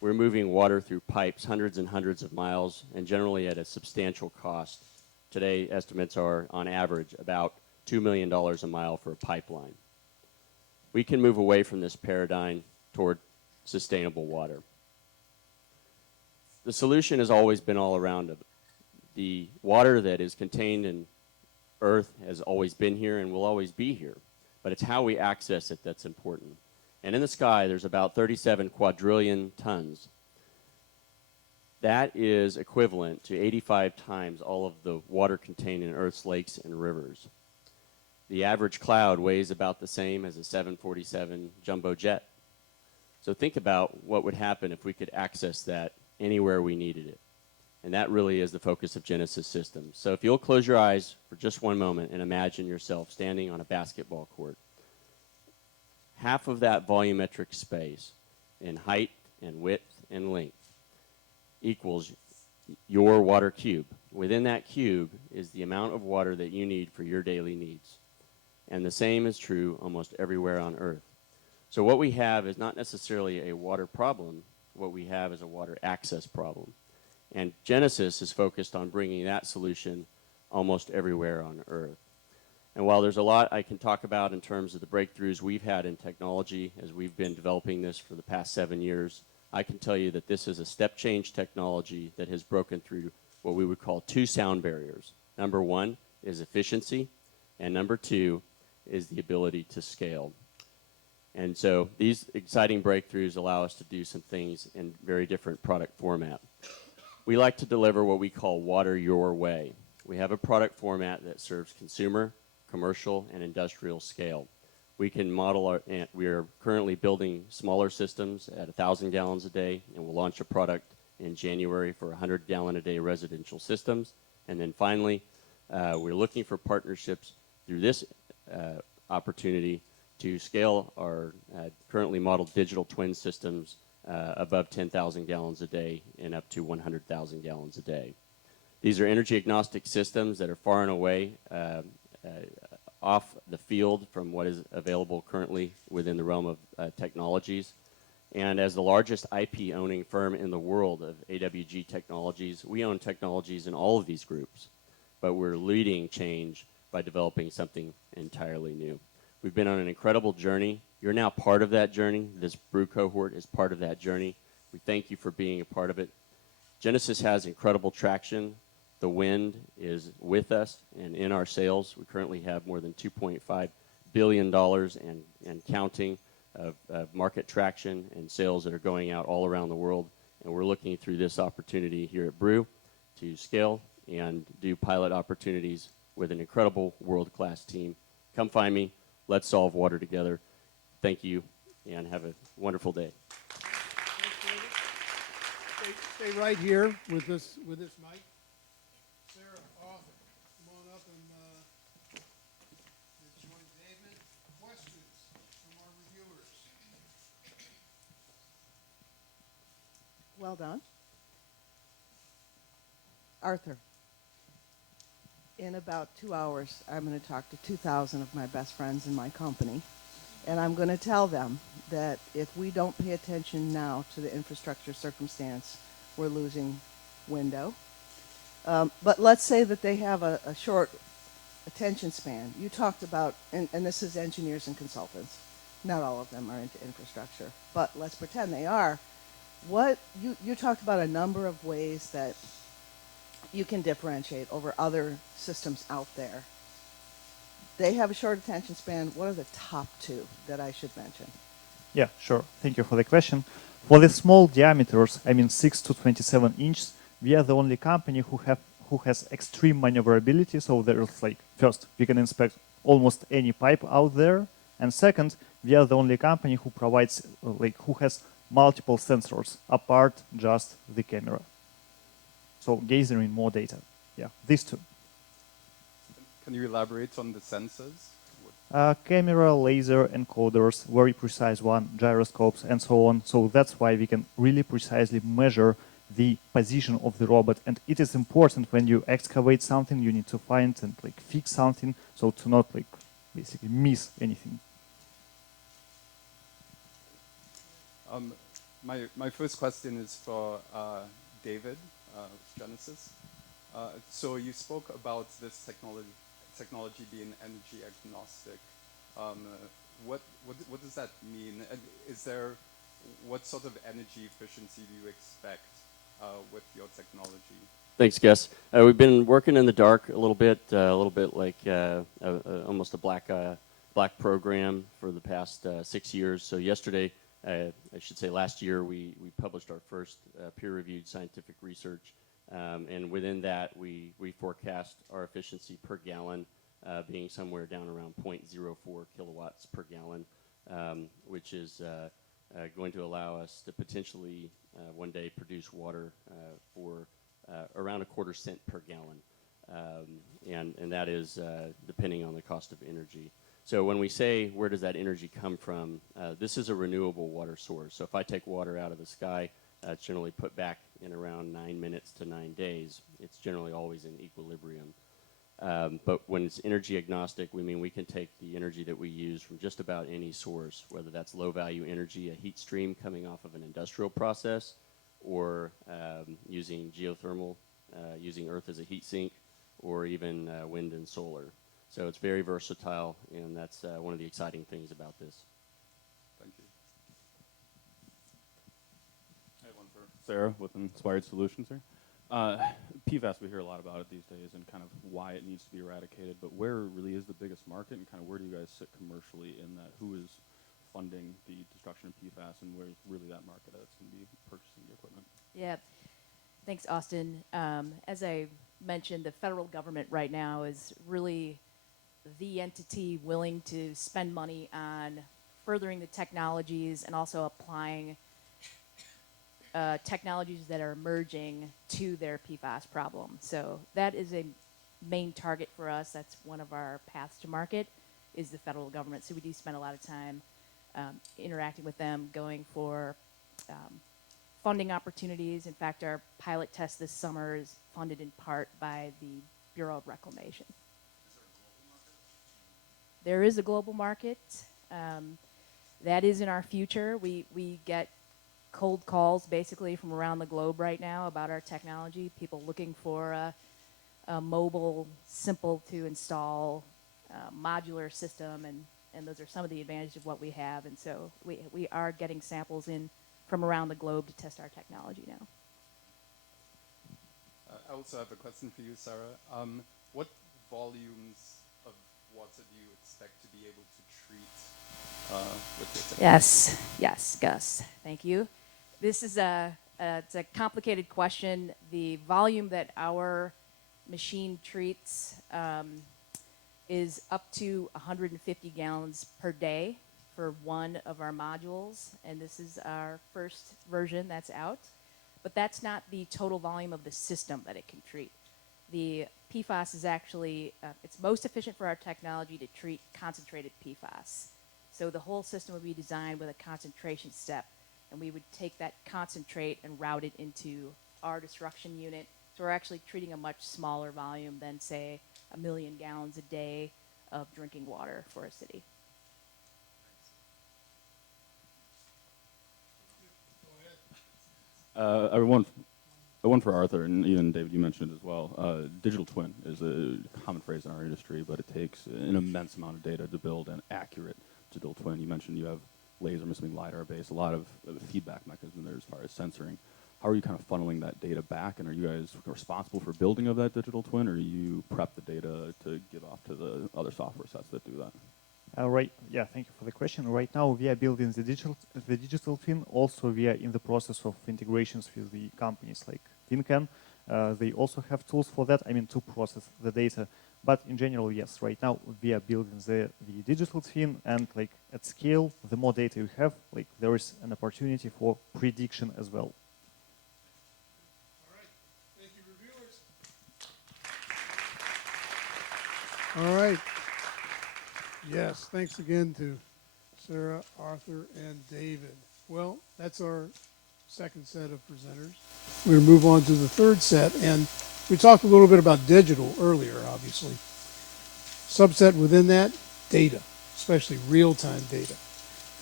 We're moving water through pipes hundreds and hundreds of miles, and generally at a substantial cost. Today, estimates are, on average, about $2 million a mile for a pipeline. We can move away from this paradigm toward sustainable water. The solution has always been all around it. The water that is contained in Earth has always been here and will always be here, but it's how we access it that's important. And in the sky, there's about 37 quadrillion tons. That is equivalent to 85 times all of the water contained in Earth's lakes and rivers. The average cloud weighs about the same as a 747 jumbo jet. So think about what would happen if we could access that anywhere we needed it. And that really is the focus of Genesis Systems. So if you'll close your eyes for just one moment and imagine yourself standing on a basketball court. Half of that volumetric space in height and width and length equals your water cube. Within that cube is the amount of water that you need for your daily needs. And the same is true almost everywhere on Earth. So what we have is not necessarily a water problem. What we have is a water access problem. And Genesis is focused on bringing that solution almost everywhere on Earth. And while there's a lot I can talk about in terms of the breakthroughs we've had in technology as we've been developing this for the past 7 years, I can tell you that this is a step change technology that has broken through what we would call 2 sound barriers. Number 1 is efficiency, and number 2 is the ability to scale. And so these exciting breakthroughs allow us to do some things in very different product format. We like to deliver what we call water your way. We have a product format that serves consumer, commercial, and industrial scale. We can model we are currently building smaller systems at 1,000 gallons a day, and we'll launch a product in January for 100 gallon a day residential systems. And then finally, we're looking for partnerships through this opportunity to scale our currently modeled digital twin systems above 10,000 gallons a day and up to 100,000 gallons a day. These are energy agnostic systems that are far and away off the field from what is available currently within the realm of technologies. And as the largest IP owning firm in the world of AWG technologies, we own technologies in all of these groups, but we're leading change by developing something entirely new. We've been on an incredible journey. You're now part of that journey. This BREW cohort is part of that journey. We thank you for being a part of it. Genesis has incredible traction. The wind is with us and in our sales. We currently have more than $2.5 billion and counting of market traction and sales that are going out all around the world. And we're looking through this opportunity here at BREW to scale and do pilot opportunities with an incredible world-class team. Come find me. Let's solve water together. Thank you, and have a wonderful day. Stay right here with this mic. Sarah, author, come on up and join David. Questions from our reviewers? Well done. Arthur, in about 2 hours, I'm going to talk to 2,000 of my best friends in my company, and I'm going to tell them that if we don't pay attention now to the infrastructure circumstance, we're losing window. But let's say that they have a short attention span. You talked about, and this is engineers and consultants. Not all of them are into infrastructure, but let's pretend they are. You talked about a number of ways that you can differentiate over other systems out there. They have a short attention span. What are the top two that I should mention? Yeah, sure. Thank you for the question. For the small diameters, I mean 6 to 27 inches, we are the only company who has extreme maneuverability. So there's like, first, we can inspect almost any pipe out there. And second, we are the only company who provides, who has multiple sensors apart just the camera. So gathering more data. Yeah, these two. Can you elaborate on the sensors? Camera, laser, encoders, very precise one, gyroscopes, and so on. So that's why we can really precisely measure the position of the robot. And it is important when you excavate something, you need to find and fix something, so to not basically miss anything. My first question is for David, Genesis. So you spoke about this technology being energy agnostic. What does that mean? And what sort of energy efficiency do you expect with your technology? Thanks, Gus. We've been working in the dark a little bit like almost a black program for the past 6 years. So yesterday, I should say last year, we published our first peer-reviewed scientific research. And within that, we forecast our efficiency per gallon being somewhere down around 0.04 kilowatts per gallon, which is going to allow us to potentially one day produce water for around a quarter cent per gallon. And that is depending on the cost of energy. So when we say where does that energy come from, this is a renewable water source. So if I take water out of the sky, it's generally put back in around 9 minutes to 9 days. It's generally always in equilibrium. But when it's energy agnostic, we mean we can take the energy that we use from just about any source, whether that's low-value energy, a heat stream coming off of an industrial process, or using geothermal, using Earth as a heat sink, or even wind and solar. So it's very versatile, and that's one of the exciting things about this. Thank you. I have one for Sarah with Inspired Solutions here. PFAS, we hear a lot about it these days and kind of why it needs to be eradicated, but where really is the biggest market and kind of where do you guys sit commercially in that? Who is funding the destruction of PFAS and where's really that market that's going to be purchasing the equipment? Yeah. Thanks, Austin. As I mentioned, the federal government right now is really the entity willing to spend money on furthering the technologies and also applying technologies that are emerging to their PFAS problem. So that is a main target for us. That's one of our paths to market is the federal government. So we do spend a lot of time interacting with them, going for funding opportunities. In fact, our pilot test this summer is funded in part by the Bureau of Reclamation. There is a global market. That is in our future. We get cold calls basically from around the globe right now about our technology, people looking for a mobile, simple to install modular system, and those are some of the advantages of what we have. And so we are getting samples in from around the globe to test our technology now. I also have a question for you, Sarah. What volumes of water do you expect to be able to treat with your technology? Yes, Gus. Thank you. This is it's a complicated question. The volume that our machine treats is up to 150 gallons per day for one of our modules, and this is our first version that's out. But that's not the total volume of the system that it can treat. The PFAS is actually, it's most efficient for our technology to treat concentrated PFAS. So the whole system would be designed with a concentration step, and we would take that concentrate and route it into our destruction unit. So we're actually treating a much smaller volume than, say, 1 million gallons a day of drinking water for a city. One for Arthur, and even David, you mentioned it as well. Digital twin is a common phrase in our industry, but it takes an immense amount of data to build an accurate digital twin. You mentioned you have laser, missing LiDAR based, a lot of feedback mechanism there as far as sensoring. How are you kind of funneling that data back, and are you guys responsible for building of that digital twin, or do you prep the data to give off to the other software sets that do that? Right. Yeah, thank you for the question. Right now, we are building the digital twin. Also, we are in the process of integrations with the companies like Tincan. They also have tools for that, to process the data. But in general, yes, right now, we are building the digital twin, and at scale, the more data you have, there is an opportunity for prediction as well. All right. Thank you, reviewers. All right. Yes, thanks again to Sarah, Arthur, and David. Well, that's our second set of presenters. We're going to move on to the third set, and we talked a little bit about digital earlier, obviously. Subset within that, data, especially real-time data.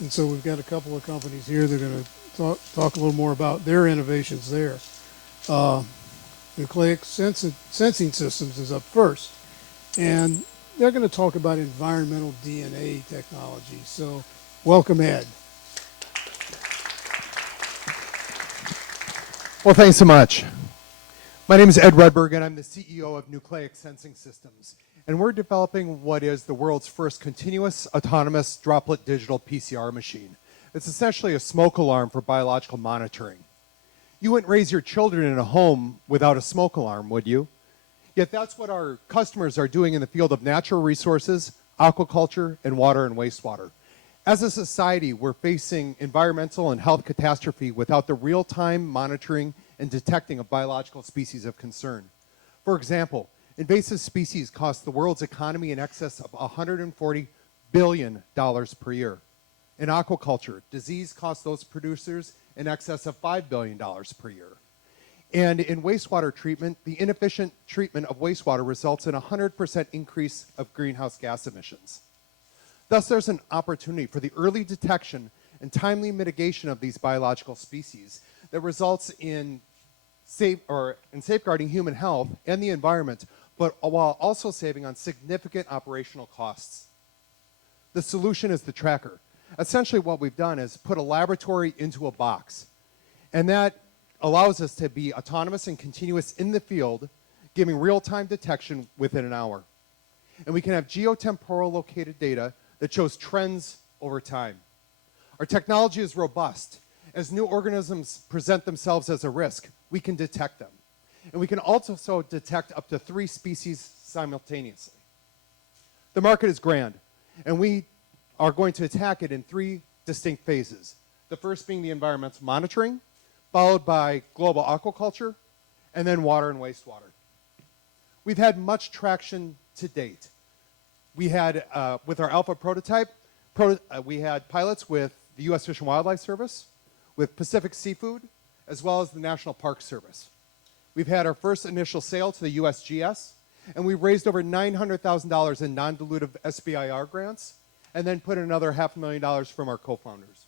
And so we've got a couple of companies here that are going to talk a little more about their innovations there. Nucleic Sensing Systems is up first, and they're going to talk about environmental DNA technology. So welcome, Ed. Well, thanks so much. My name is Ed Rudberg, and I'm the CEO of Nucleic Sensing Systems. And we're developing what is the world's first continuous autonomous droplet digital PCR machine. It's essentially a smoke alarm for biological monitoring. You wouldn't raise your children in a home without a smoke alarm, would you? Yet that's what our customers are doing in the field of natural resources, aquaculture, and water and wastewater. As a society, we're facing environmental and health catastrophe without the real-time monitoring and detecting of biological species of concern. For example, invasive species cost the world's economy in excess of $140 billion per year. In aquaculture, disease costs those producers in excess of $5 billion per year. And in wastewater treatment, the inefficient treatment of wastewater results in a 100% increase of greenhouse gas emissions. Thus, there's an opportunity for the early detection and timely mitigation of these biological species that results in safeguarding human health and the environment, but while also saving on significant operational costs. The solution is the tracker. Essentially, what we've done is put a laboratory into a box, and that allows us to be autonomous and continuous in the field, giving real-time detection within an hour. And we can have geotemporal located data that shows trends over time. Our technology is robust. As new organisms present themselves as a risk, we can detect them. And we can also detect up to 3 species simultaneously. The market is grand, and we are going to attack it in 3 distinct phases. The first being the environmental monitoring, followed by global aquaculture, and then water and wastewater. We've had much traction to date. We had, with our alpha prototype, we had pilots with the U.S. Fish and Wildlife Service, with Pacific Seafood, as well as the National Park Service. We've had our first initial sale to the USGS, and we've raised over $900,000 in non-dilutive SBIR grants, and then put in another $500,000 from our co-founders.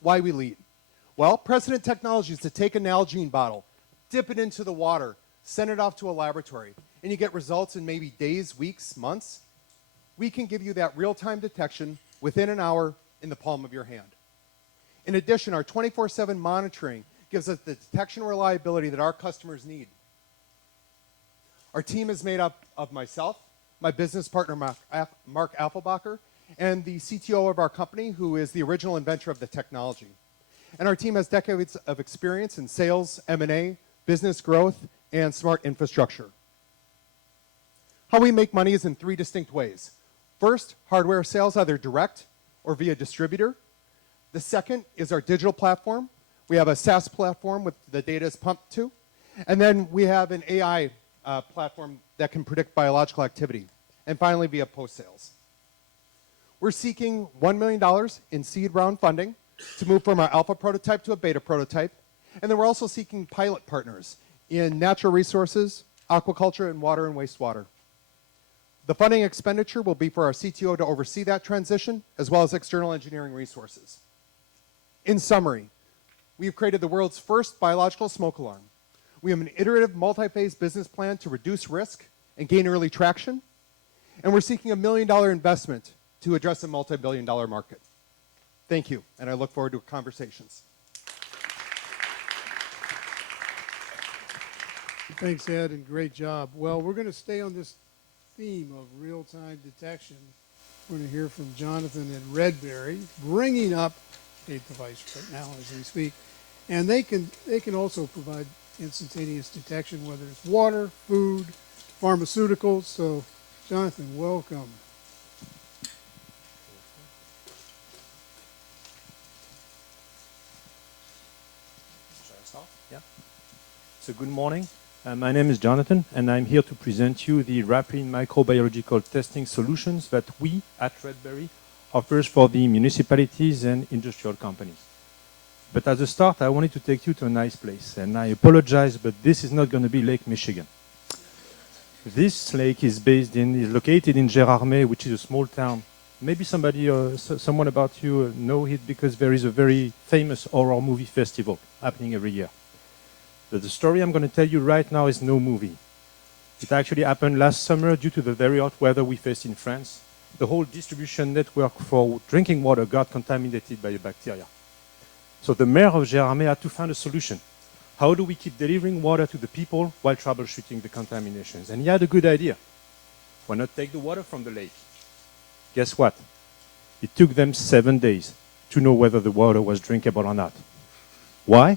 Why we lead? Well, precedent technology is to take a Nalgene bottle, dip it into the water, send it off to a laboratory, and you get results in maybe days, weeks, months. We can give you that real-time detection within an hour in the palm of your hand. In addition, our 24/7 monitoring gives us the detection reliability that our customers need. Our team is made up of myself, my business partner, Mark Affelbacher, and the CTO of our company, who is the original inventor of the technology. And our team has decades of experience in sales, M&A, business growth, and smart infrastructure. How we make money is in 3 distinct ways. First, hardware sales, either direct or via distributor. The second is our digital platform. We have a SaaS platform with the data is pumped to. And then we have an AI platform that can predict biological activity. And finally, via post-sales. We're seeking $1 million in seed round funding to move from our alpha prototype to a beta prototype. And then we're also seeking pilot partners in natural resources, aquaculture, and water and wastewater. The funding expenditure will be for our CTO to oversee that transition, as well as external engineering resources. In summary, we've created the world's first biological smoke alarm. We have an iterative, multi-phase business plan to reduce risk and gain early traction. And we're seeking $1 million investment to address a multi-billion-dollar market. Thank you, and I look forward to conversations. Thanks, Ed, and great job. Well, we're going to stay on this theme of real-time detection. We're going to hear from Jonathan and Redberry, bringing up a device right now as we speak. And they can also provide instantaneous detection, whether it's water, food, pharmaceuticals. So, Jonathan, welcome. Yeah. So good morning. My name is Jonathan, and I'm here to present you the rapid microbiological testing solutions that we at Redberry offers for the municipalities and industrial companies. But as a start, I wanted to take you to a nice place, and I apologize, but this is not going to be Lake Michigan. This lake is located in Gérardmer, which is a small town. Maybe somebody or someone about you know it because there is a very famous horror movie festival happening every year. But the story I'm going to tell you right now is no movie. It actually happened last summer due to the very hot weather we faced in France. The whole distribution network for drinking water got contaminated by a bacteria. So the mayor of Gérardmer had to find a solution. How do we keep delivering water to the people while troubleshooting the contaminations? And he had a good idea. Why not take the water from the lake? Guess what? It took them 7 days to know whether the water was drinkable or not. Why?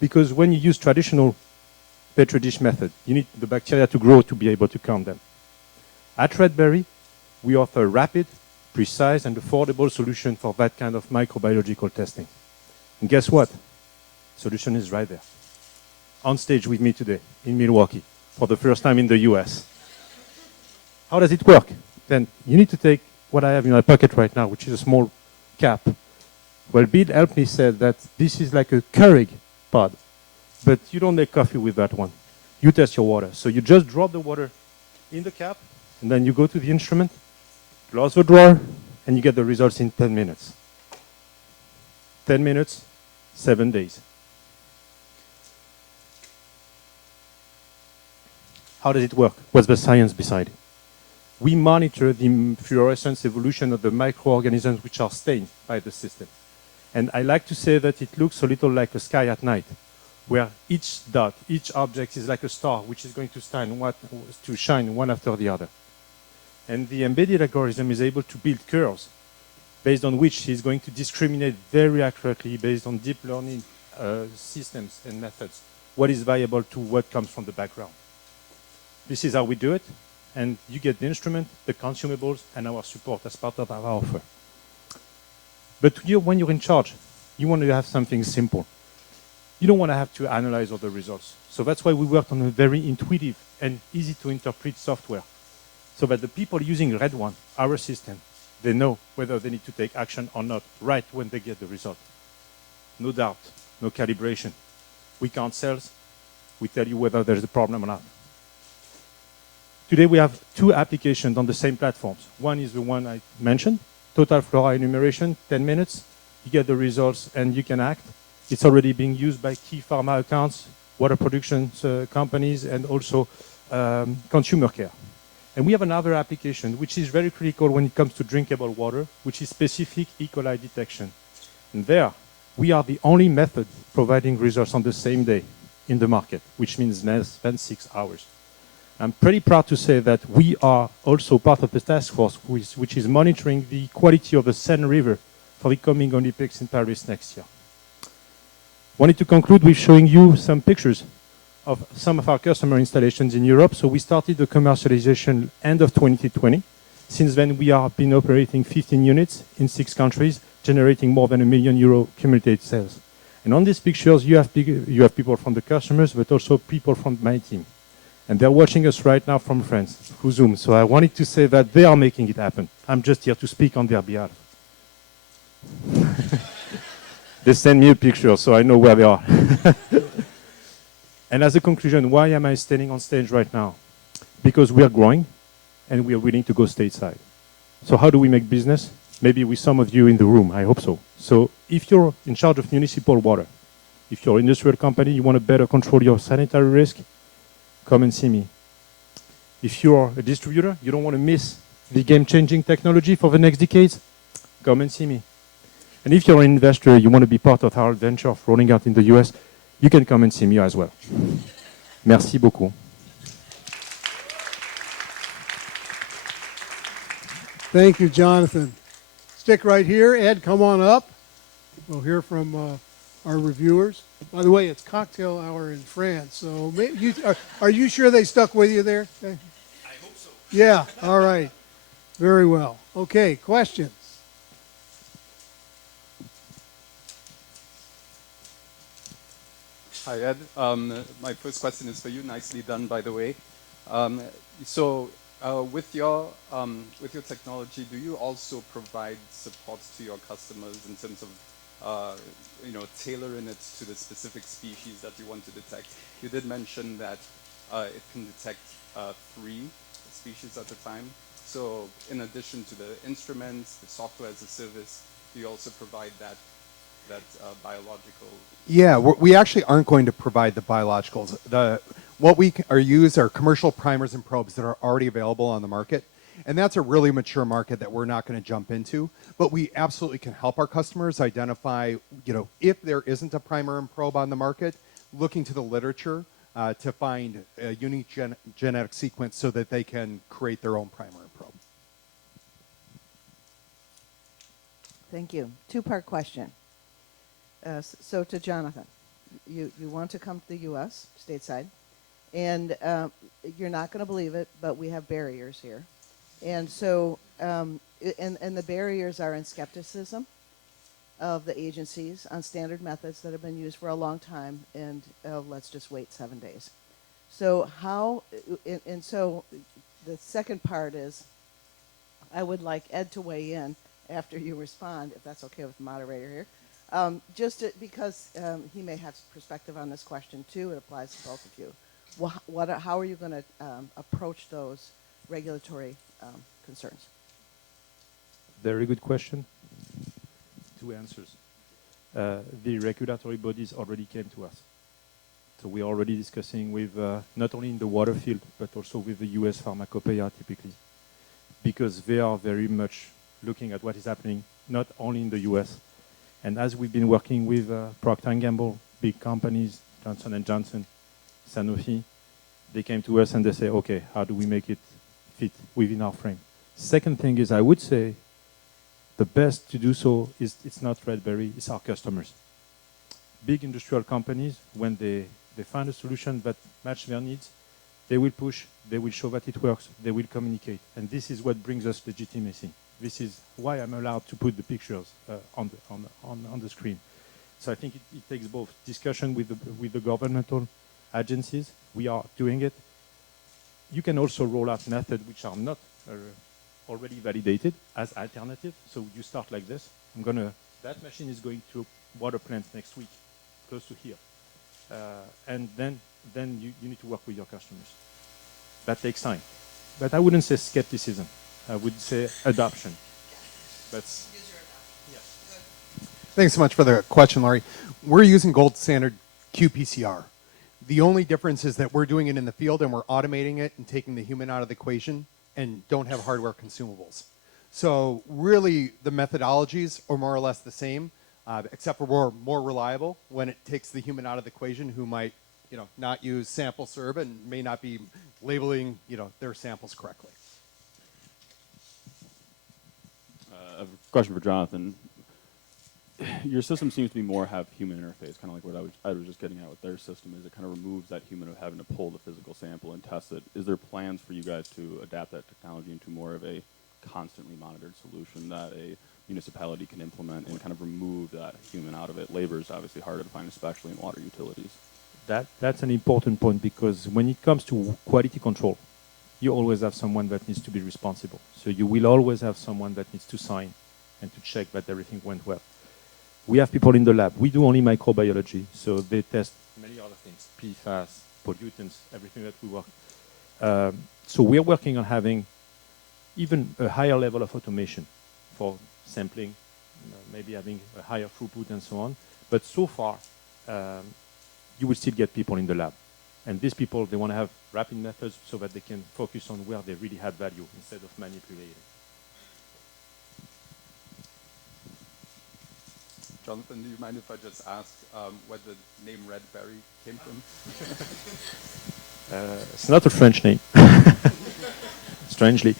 Because when you use traditional Petri dish method, you need the bacteria to grow to be able to count them. At Redberry, we offer rapid, precise, and affordable solution for that kind of microbiological testing. And guess what? Solution is right there. On stage with me today in Milwaukee for the first time in the US. How does it work? Then you need to take what I have in my pocket right now, which is a small cap. Well, Bill helped me say that this is like a Keurig pod, but you don't make coffee with that one. You test your water. So you just drop the water in the cap, and then you go to the instrument, close the drawer, and you get the results in 10 minutes. 10 minutes, 7 days. How does it work? What's the science beside it? We monitor the fluorescence evolution of the microorganisms which are stained by the system. And I like to say that it looks a little like a sky at night, where each dot, each object is like a star, which is going to shine one after the other. And the embedded algorithm is able to build curves based on which he's going to discriminate very accurately based on deep learning systems and methods, what is viable to what comes from the background. This is how we do it, and you get the instrument, the consumables, and our support as part of our offer. But when you're in charge, you want to have something simple. You don't want to have to analyze all the results. So that's why we worked on a very intuitive and easy to interpret software, so that the people using Red One, our system, they know whether they need to take action or not right when they get the result. No doubt, no calibration. We count cells, we tell you whether there's a problem or not. Today we have two applications on the same platforms. One is the one I mentioned, total flora enumeration, 10 minutes. You get the results and you can act. It's already being used by key pharma accounts, water production companies, and also consumer care. And we have another application which is very critical when it comes to drinkable water, which is specific E. coli detection. And there, we are the only method providing results on the same day in the market, which means less than 6 hours. I'm pretty proud to say that we are also part of the task force which is monitoring the quality of the Seine River for the coming Olympics in Paris next year. Wanted to conclude with showing you some pictures of some of our customer installations in Europe. So we started the commercialization end of 2020. Since then, we have been operating 15 units in 6 countries, generating more than €1 million cumulative sales. And on these pictures, you have people from the customers, but also people from my team. And they're watching us right now from France through Zoom. So I wanted to say that they are making it happen. I'm just here to speak on their behalf. They send me a picture, so I know where they are. And as a conclusion, why am I standing on stage right now? Because we are growing, and we are willing to go stateside. So how do we make business? Maybe with some of you in the room, I hope so. So if you're in charge of municipal water, if you're an industrial company, you want to better control your sanitary risk, come and see me. If you're a distributor, you don't want to miss the game-changing technology for the next decades, come and see me. And if you're an investor, you want to be part of our adventure of rolling out in the US, you can come and see me as well. Merci beaucoup. Thank you, Jonathan. Stick right here. Ed, come on up. We'll hear from our reviewers. By the way, it's cocktail hour in France, so are you sure they stuck with you there? I hope so. Yeah, all right. Very well. Okay, questions? Hi, Ed. My first question is for you. Nicely done, by the way. With your technology, do you also provide support to your customers in terms of tailoring it to the specific species that you want to detect? You did mention that it can detect 3 species at a time. So in addition to the instruments, the software as a service, do you also provide that biological? Yeah, we actually aren't going to provide the biologicals. What we use are commercial primers and probes that are already available on the market. And that's a really mature market that we're not going to jump into. But we absolutely can help our customers identify, if there isn't a primer and probe on the market, looking to the literature to find a unique genetic sequence so that they can create their own primer and probe. Thank you. 2-part question. So to Jonathan, you want to come to the U.S. stateside, and you're not going to believe it, but we have barriers here. And so, and the barriers are in skepticism of the agencies on standard methods that have been used for a long time, and let's just wait 7 days. So so the second part is, I would like Ed to weigh in after you respond, if that's okay with the moderator here. Because he may have perspective on this question too, it applies to both of you. How are you going to approach those regulatory concerns? Very good question. 2 answers. The regulatory bodies already came to us. So we're already discussing with, not only in the water field, but also with the US pharmacopoeia typically. Because they are very much looking at what is happening, not only in the US. And as we've been working with Procter & Gamble, big companies, Johnson & Johnson, Sanofi, they came to us and they say, okay, how do we make it fit within our frame? Second thing is, I would say, the best to do so is, it's not Redberry, it's our customers. Big industrial companies, when they find a solution that matches their needs, they will push, they will show that it works, they will communicate. And this is what brings us legitimacy. This is why I'm allowed to put the pictures on the screen. So I think it takes both discussion with the governmental agencies. We are doing it. You can also roll out methods which are not already validated as alternative. So you start like this. That machine is going to a water plant next week, close to here. And then you need to work with your customers. That takes time. but I wouldn't say skepticism. I would say adoption. That's Thanks so much for the question, Laurie. We're using gold standard qPCR. The only difference is that we're doing it in the field and we're automating it and taking the human out of the equation and don't have hardware consumables. So really the methodologies are more or less the same, except for we're more reliable when it takes the human out of the equation who might, not use sample serve and may not be labeling, their samples correctly. I have a question for Jonathan. Your system seems to be more have human interface, kind of like what I was just getting at with their system. Is it kind of removes that human of having to pull the physical sample and test it? Is there plans for you guys to adapt that technology into more of a constantly monitored solution that a municipality can implement and kind of remove that human out of it? Labor is obviously harder to find, especially in water utilities. that's an important point, because when it comes to quality control, you always have someone that needs to be responsible. So you will always have someone that needs to sign and to check that everything went well. We have people in the lab. We do only microbiology, so they test many other things, PFAS, pollutants, everything that we work. So we're working on having even a higher level of automation for sampling, maybe having a higher throughput and so on. But so far, you will still get people in the lab. And these people, they want to have rapid methods so that they can focus on where they really had value instead of manipulating. Jonathan, do you mind if I just ask where the name Red Berry came from? It's not a French name, strangely.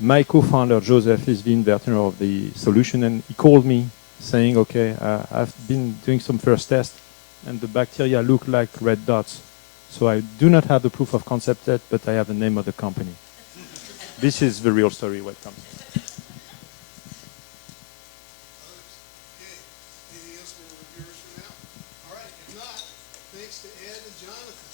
My co-founder, Joseph, is the inventor of the solution, and he called me saying, okay, I've been doing some first tests, and the bacteria look like red dots. So I do not have the proof of concept yet, but I have the name of the company. This is the real story when it comes. Anything else for reviewers for now? All right, if not, thanks to Ed and Jonathan.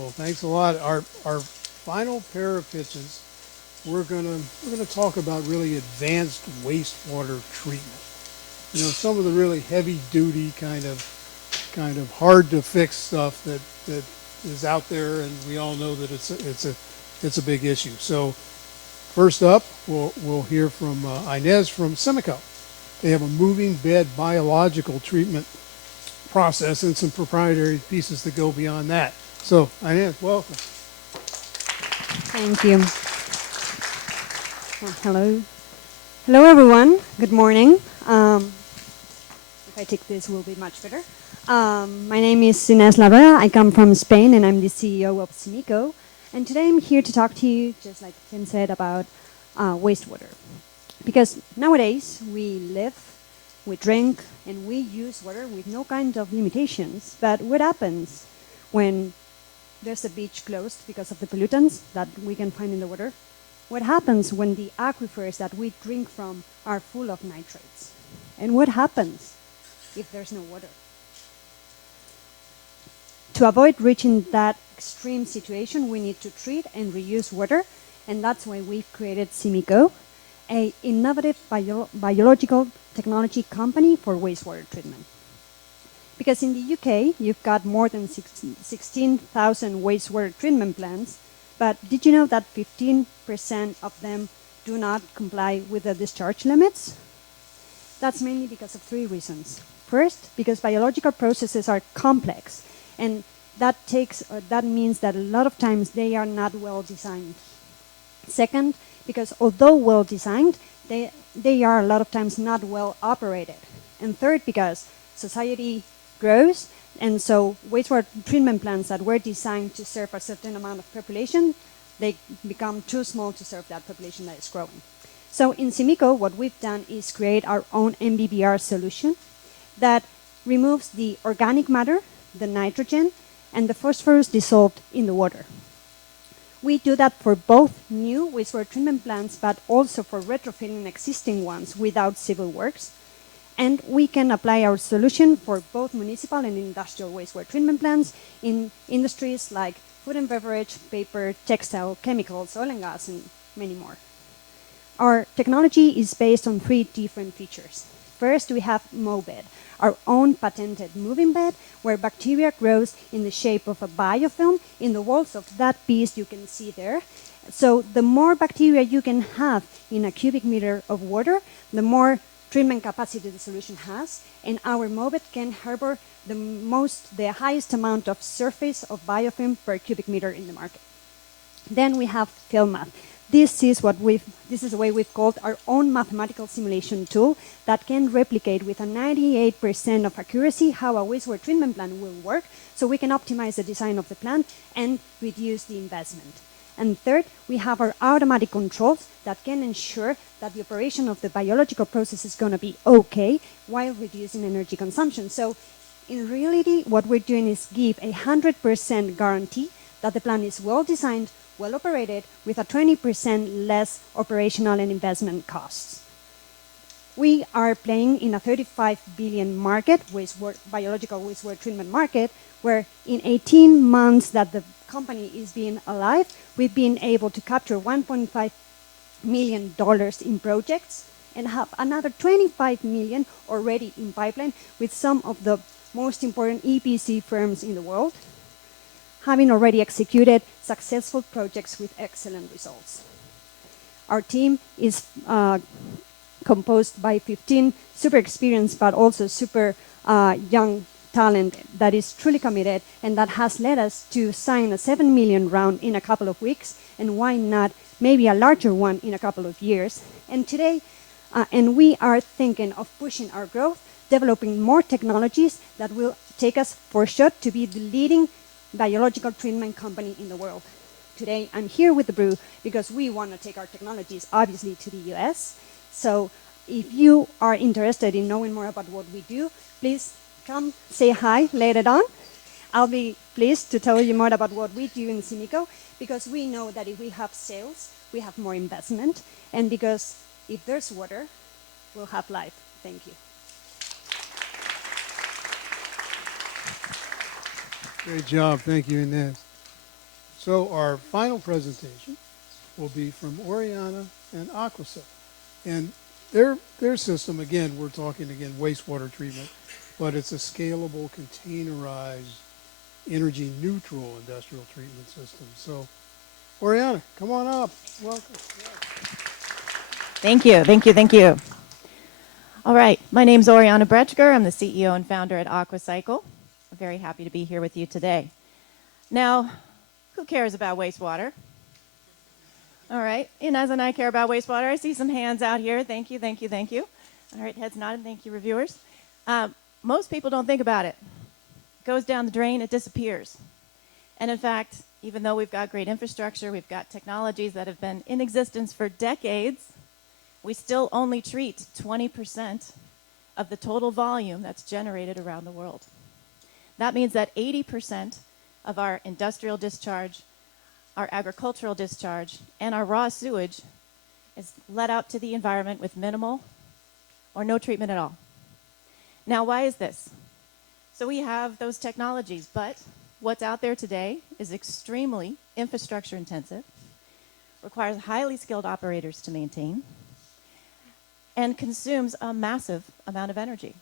Well, thanks a lot. Our final pair of pitches, we're gonna talk about really advanced wastewater treatment. Some of the really heavy duty kind of hard to fix stuff that is out there, and we all know that it's a big issue. So first up, we'll hear from Inez from Simico. They have a moving bed biological treatment process and some proprietary pieces that go beyond that. So Inez, welcome. Thank you. Well, hello. Hello, everyone. Good morning. If I take this, will be much better. My name is Inés Larrea. I come from Spain, and I'm the CEO of Simico. And today I'm here to talk to you, just like Tim said, about wastewater. Because nowadays, we live, we drink, and we use water with no kind of limitations. But what happens when there's a beach closed because of the pollutants that we can find in the water? What happens when the aquifers that we drink from are full of nitrates? And what happens if there's no water? To avoid reaching that extreme situation, we need to treat and reuse water, and that's why we created Simico, an innovative biological technology company for wastewater treatment. Because in the UK, you've got more than 16,000 wastewater treatment plants, but did you know that 15% of them do not comply with the discharge limits? That's mainly because of three reasons. First, because biological processes are complex, and that means that a lot of times they are not well designed. Second, because although well designed, they are a lot of times not well operated. And third, because society grows, and so wastewater treatment plants that were designed to serve a certain amount of population, they become too small to serve that population that is growing. So in Simico, what we've done is create our own MBBR solution that removes the organic matter, the nitrogen, and the phosphorus dissolved in the water. We do that for both new wastewater treatment plants, but also for retrofitting existing ones without civil works. And we can apply our solution for both municipal and industrial wastewater treatment plants in industries like food and beverage, paper, textile, chemicals, oil and gas, and many more. Our technology is based on three different features. First, we have MoBed, our own patented moving bed, where bacteria grows in the shape of a biofilm in the walls of that piece you can see there. So the more bacteria you can have in a cubic meter of water, the more treatment capacity the solution has, and our MoBed can harbor the highest amount of surface of biofilm per cubic meter in the market. Then we have FilmMath. This is a way we've called our own mathematical simulation tool that can replicate with a 98% of accuracy how a wastewater treatment plant will work, so we can optimize the design of the plant and reduce the investment. And third, we have our automatic controls that can ensure that the operation of the biological process is going to be okay while reducing energy consumption. So in reality, what we're doing is give a 100% guarantee that the plant is well designed, well operated, with a 20% less operational and investment costs. We are playing in a 35 billion market, biological wastewater treatment market, where in 18 months that the company is being alive, we've been able to capture $1.5 million in projects and have another 25 million already in pipeline with some of the most important EPC firms in the world, having already executed successful projects with excellent results. Our team is composed by 15 super experienced but also super young talent that is truly committed, and that has led us to sign a 7 million round in a couple of weeks, and why not maybe a larger one in a couple of years. And today, and we are thinking of pushing our growth, developing more technologies that will take us for sure to be the leading biological treatment company in the world. Today, I'm here with the BREW because we want to take our technologies, obviously, to the US. So if you are interested in knowing more about what we do, please come say hi later on. I'll be pleased to tell you more about what we do in Simico, because we know that if we have sales, we have more investment, and because if there's water, we'll have life. Thank you. Great job. Thank you, Inez. So our final presentation will be from Oriana and Aquacel. And their system, again, we're talking again wastewater treatment, but it's a scalable, containerized, energy neutral industrial treatment system. So Oriana, come on up. Welcome. Thank you, thank you, thank you. All right, my name's Oriana Bretschger. I'm the CEO and founder at AquaCycle. I'm very happy to be here with you today. Now, who cares about wastewater? All right, Inez and I care about wastewater. I see some hands out here. Thank you, thank you, thank you. All right, heads nodded. Thank you, reviewers. Most people don't think about it. It goes down the drain, it disappears. And in fact, even though we've got great infrastructure, we've got technologies that have been in existence for decades, we still only treat 20% of the total volume that's generated around the world. That means that 80% of our industrial discharge, our agricultural discharge, and our raw sewage is let out to the environment with minimal or no treatment at all. Now, why is this? So we have those technologies, but what's out there today is extremely infrastructure intensive, requires highly skilled operators to maintain, and consumes a massive amount of energy.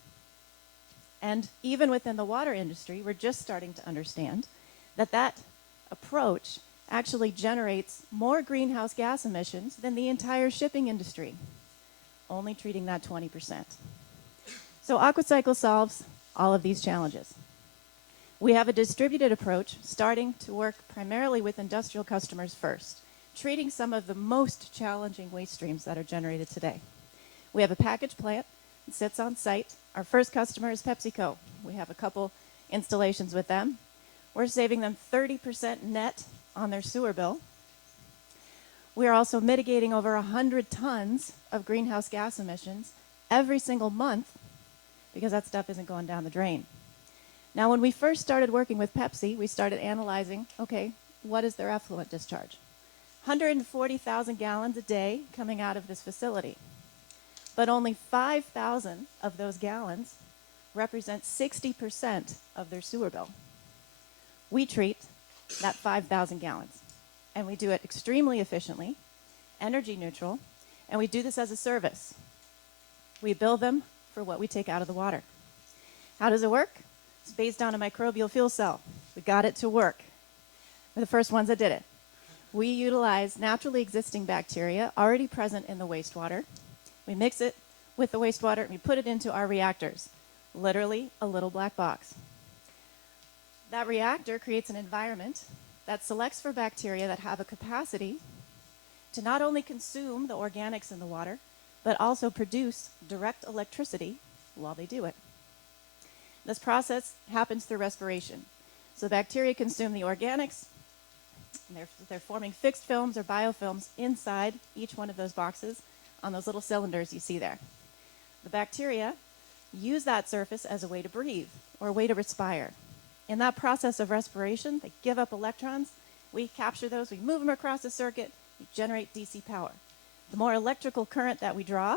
And even within the water industry, we're just starting to understand that that approach actually generates more greenhouse gas emissions than the entire shipping industry, only treating that 20%. So AquaCycle solves all of these challenges. We have a distributed approach starting to work primarily with industrial customers first, treating some of the most challenging waste streams that are generated today. We have a package plant that sits on site. Our first customer is PepsiCo. We have a couple installations with them. We're saving them 30% net on their sewer bill. We are also mitigating over 100 tons of greenhouse gas emissions every single month because that stuff isn't going down the drain. Now, when we first started working with Pepsi, we started analyzing, okay, what is their effluent discharge? 140,000 gallons a day coming out of this facility. But only 5,000 of those gallons represent 60% of their sewer bill. We treat that 5,000 gallons, and we do it extremely efficiently, energy neutral, and we do this as a service. We bill them for what we take out of the water. How does it work? It's based on a microbial fuel cell. We got it to work. We're the first ones that did it. We utilize naturally existing bacteria already present in the wastewater. We mix it with the wastewater and we put it into our reactors, literally a little black box. That reactor creates an environment that selects for bacteria that have a capacity to not only consume the organics in the water, but also produce direct electricity while they do it. This process happens through respiration. So bacteria consume the organics, and they're forming fixed films or biofilms inside each one of those boxes on those little cylinders you see there. The bacteria use that surface as a way to breathe or a way to respire. In that process of respiration, they give up electrons. We capture those, we move them across the circuit, we generate DC power. The more electrical current that we draw,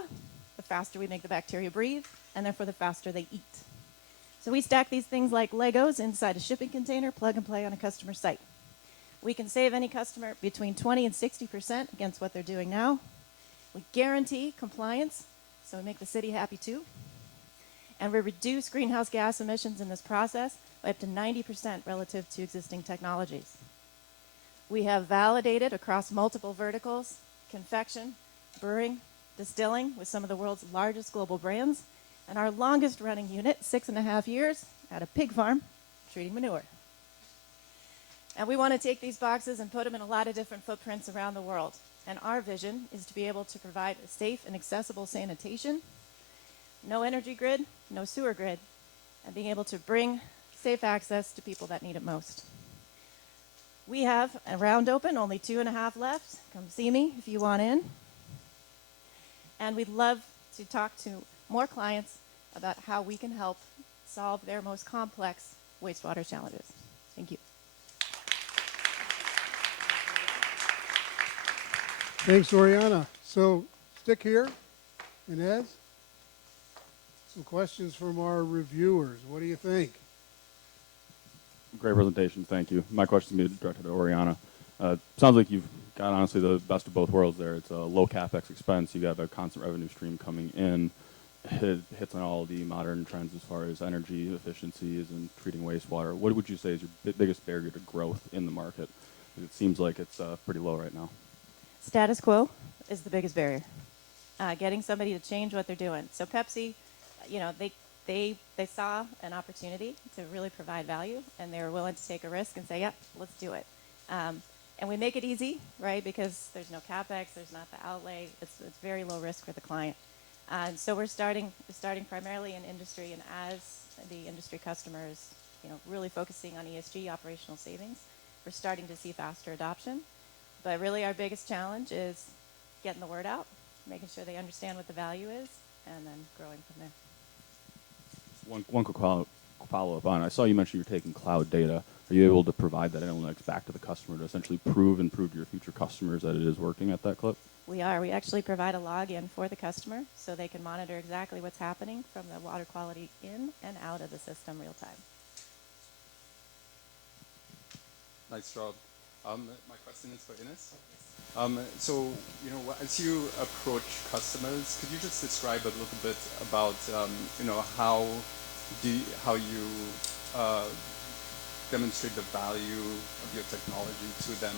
the faster we make the bacteria breathe, and therefore the faster they eat. So we stack these things like Legos inside a shipping container, plug and play on a customer site. We can save any customer between 20 and 60% against what they're doing now. We guarantee compliance, so we make the city happy too. And we reduce greenhouse gas emissions in this process by up to 90% relative to existing technologies. We have validated across multiple verticals, confection, brewing, distilling with some of the world's largest global brands, and our longest running unit, 6.5 years, at a pig farm, treating manure. And we want to take these boxes and put them in a lot of different footprints around the world. And our vision is to be able to provide a safe and accessible sanitation, no energy grid, no sewer grid, and being able to bring safe access to people that need it most. We have a round open, only 2.5 left. Come see me if you want in. And we'd love to talk to more clients about how we can help solve their most complex wastewater challenges. Thank you. Thanks, Oriana. So stick here, Inez. Some questions from our reviewers. What do you think? Great presentation, thank you. My question is directed to Oriana. Sounds like you've got honestly the best of both worlds there. It's a low capex expense. You got a constant revenue stream coming in. Hits on all the modern trends as far as energy efficiencies and treating wastewater. What would you say is your biggest barrier to growth in the market? It seems like it's pretty low right now. Status quo is the biggest barrier. Getting somebody to change what they're doing. So Pepsi, you know, they saw an opportunity to really provide value, and they were willing to take a risk and say, yeah, let's do it. And we make it easy, right, because there's no capex, there's not the outlay. It's very low risk for the client. And so we're starting primarily in industry, and as the industry customers, you know, really focusing on ESG, operational savings, we're starting to see faster adoption. But really our biggest challenge is getting the word out, making sure they understand what the value is, and then growing from there. One quick follow-up on it. I saw you mention you're taking cloud data. Are you able to provide that analytics back to the customer to essentially prove to your future customers that it is working at that clip? We are. We actually provide a login for the customer so they can monitor exactly what's happening from the water quality in and out of the system real time. Nice job. My question is for Ines. So, you know, as you approach customers, could you just describe a little bit about, you know, how you demonstrate the value of your technology to them?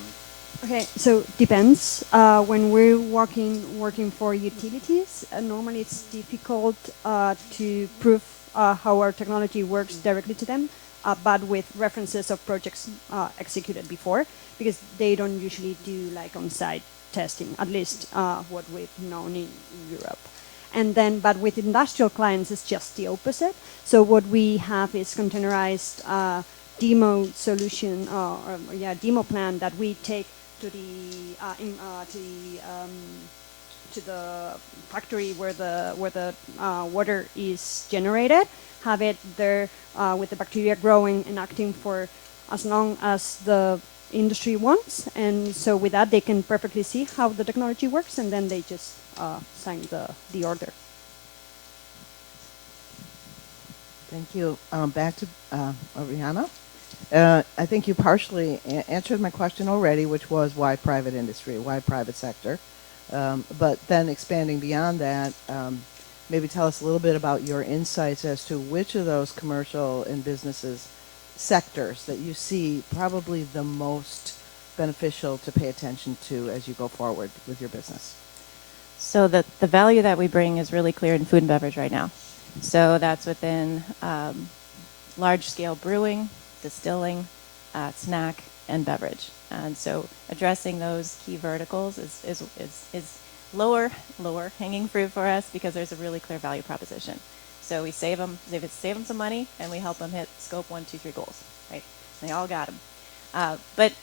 Okay, so depends. When we're working for utilities, normally it's difficult to prove how our technology works directly to them, but with references of projects executed before, because they don't usually do like on-site testing, at least what we've known in Europe. And then, but with industrial clients, it's just the opposite. So what we have is containerized demo solution, demo plan that we take to the factory where the water is generated, have it there with the bacteria growing and acting for as long as the industry wants, and so with that they can perfectly see how the technology works, and then they just sign the order. Thank you. Back to Oriana. I think you partially answered my question already, which was why private industry, why private sector. But then expanding beyond that, maybe tell us a little bit about your insights as to which of those commercial and businesses sectors that you see probably the most beneficial to pay attention to as you go forward with your business. So the value that we bring is really clear in food and beverage right now. So that's within large-scale brewing, distilling, snack, and beverage. And so addressing those key verticals is lower hanging fruit for us because there's a really clear value proposition. So we save them some money, and we help them hit scope 1, 2, 3 goals, right? They all got them. But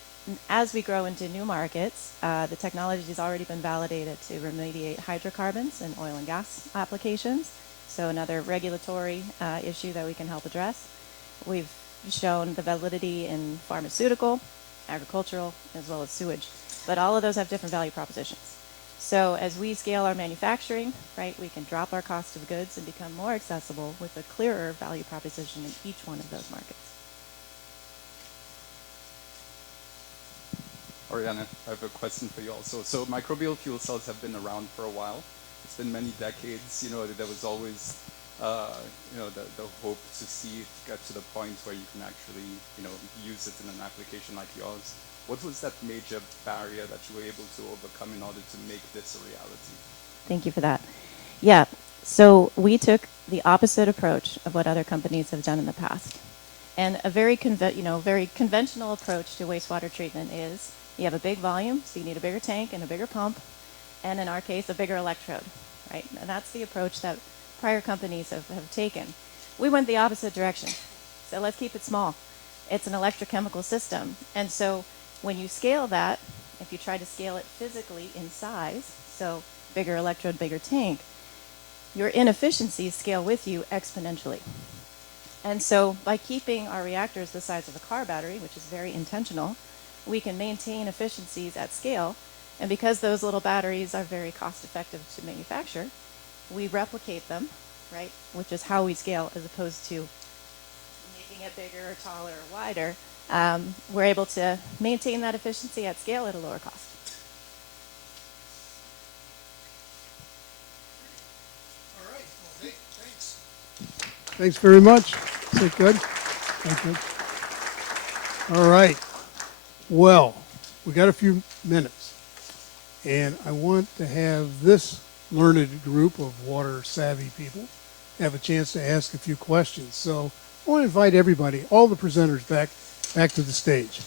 as we grow into new markets, the technology has already been validated to remediate hydrocarbons in oil and gas applications. So another regulatory issue that we can help address. We've shown the validity in pharmaceutical, agricultural, as well as sewage. But all of those have different value propositions. So as we scale our manufacturing, right, we can drop our cost of goods and become more accessible with a clearer value proposition in each one of those markets. Oriana, I have a question for you also. So microbial fuel cells have been around for a while. It's been many decades. You know, there was always, you know, the hope to see it get to the point where you can actually, you know, use it in an application like yours. What was that major barrier that you were able to overcome in order to make this a reality? Thank you for that. Yeah, so we took the opposite approach of what other companies have done in the past. And a very conventional approach to wastewater treatment is you have a big volume, so you need a bigger tank and a bigger pump, and in our case, a bigger electrode, right? And that's the approach that prior companies have taken. We went the opposite direction. So let's keep it small. It's an electrochemical system. And so when you scale that, if you try to scale it physically in size, so bigger electrode, bigger tank, your inefficiencies scale with you exponentially. And so by keeping our reactors the size of a car battery, which is very intentional, we can maintain efficiencies at scale. And because those little batteries are very cost effective to manufacture, we replicate them, right? Which is how we scale as opposed to making it bigger or taller or wider. We're able to maintain that efficiency at scale at a lower cost. All right. Well, hey, thanks. Thanks very much. Is that good? Okay. All right. Well, we got a few minutes, and I want to have this learned group of water-savvy people have a chance to ask a few questions. So I want to invite everybody, all the presenters, back to the stage.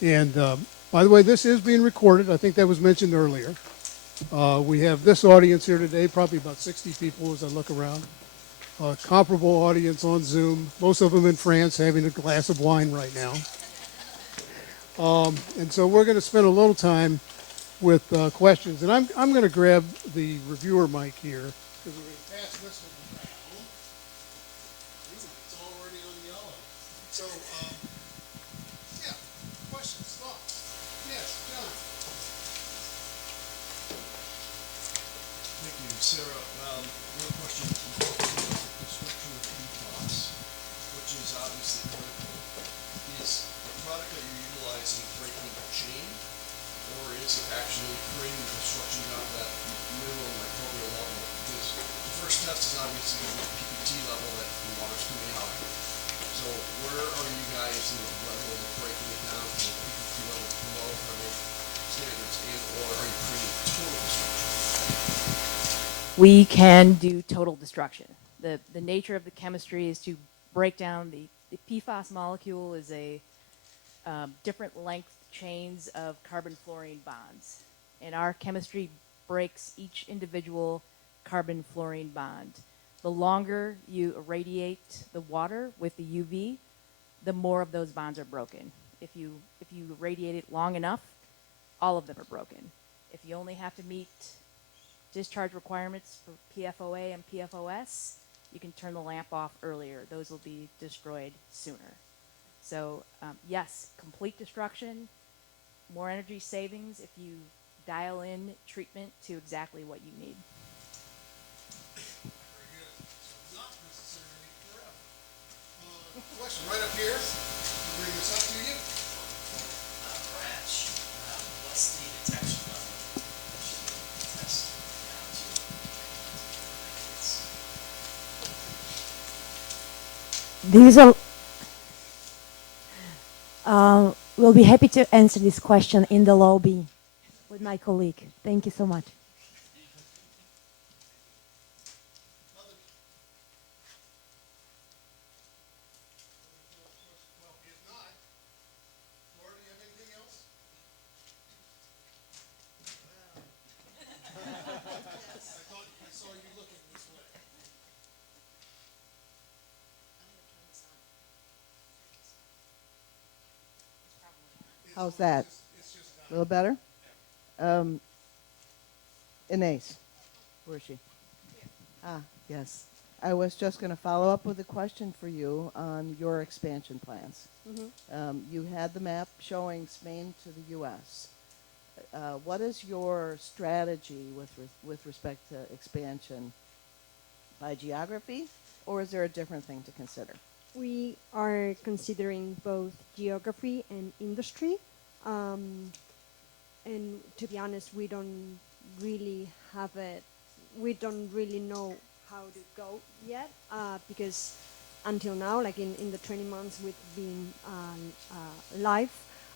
And by the way, this is being recorded. I think that was mentioned earlier. We have this audience here today, probably about 60 people as I look around. Comparable audience on Zoom, most of them in France having a glass of wine right now. And so we're going to spend a little time with questions. And I'm going to grab the reviewer mic here because we're going to pass this one around. It's already on yellow. So, yeah, questions, thoughts? Yes, John. Thank you, Sarah. One question is description of PFAS, which is obviously critical. Is the product that you're utilizing breaking the chain, or is it actually creating the destruction down to that mineral microbial level? Because the first test is obviously going to be PPT level that the water's coming out. So where are you guys in the level of breaking it down to the PPT level below federal standards, and or are you creating total destruction? We can do total destruction. The nature of the chemistry is to break down the PFAS molecule is a different length chains of carbon-fluorine bonds. And our chemistry breaks each individual carbon-fluorine bond. The longer you irradiate the water with the UV, the more of those bonds are broken. If you irradiate it long enough, all of them are broken. If you only have to meet discharge requirements for PFOA and PFOS, you can turn the lamp off earlier. Those will be destroyed sooner. So yes, complete destruction, more energy savings if you dial in treatment to exactly what you need. Very good. So not necessarily forever. Question right up here. I'll bring this up to you. Branch, what's the detection level that you test down to? This is a, we'll be happy to answer this question in the lobby with my colleague. Thank you so much. How's that? A little better? Inez, where is she? Ah, yes. I was just going to follow up with a question for you on your expansion plans. You had the map showing Spain to the U.S. What is your strategy with respect to expansion by geography, or is there a different thing to consider? We are considering both geography and industry. And to be honest, we don't really have it. We don't really know how to go yet because until now, like in the 20 months we've been live,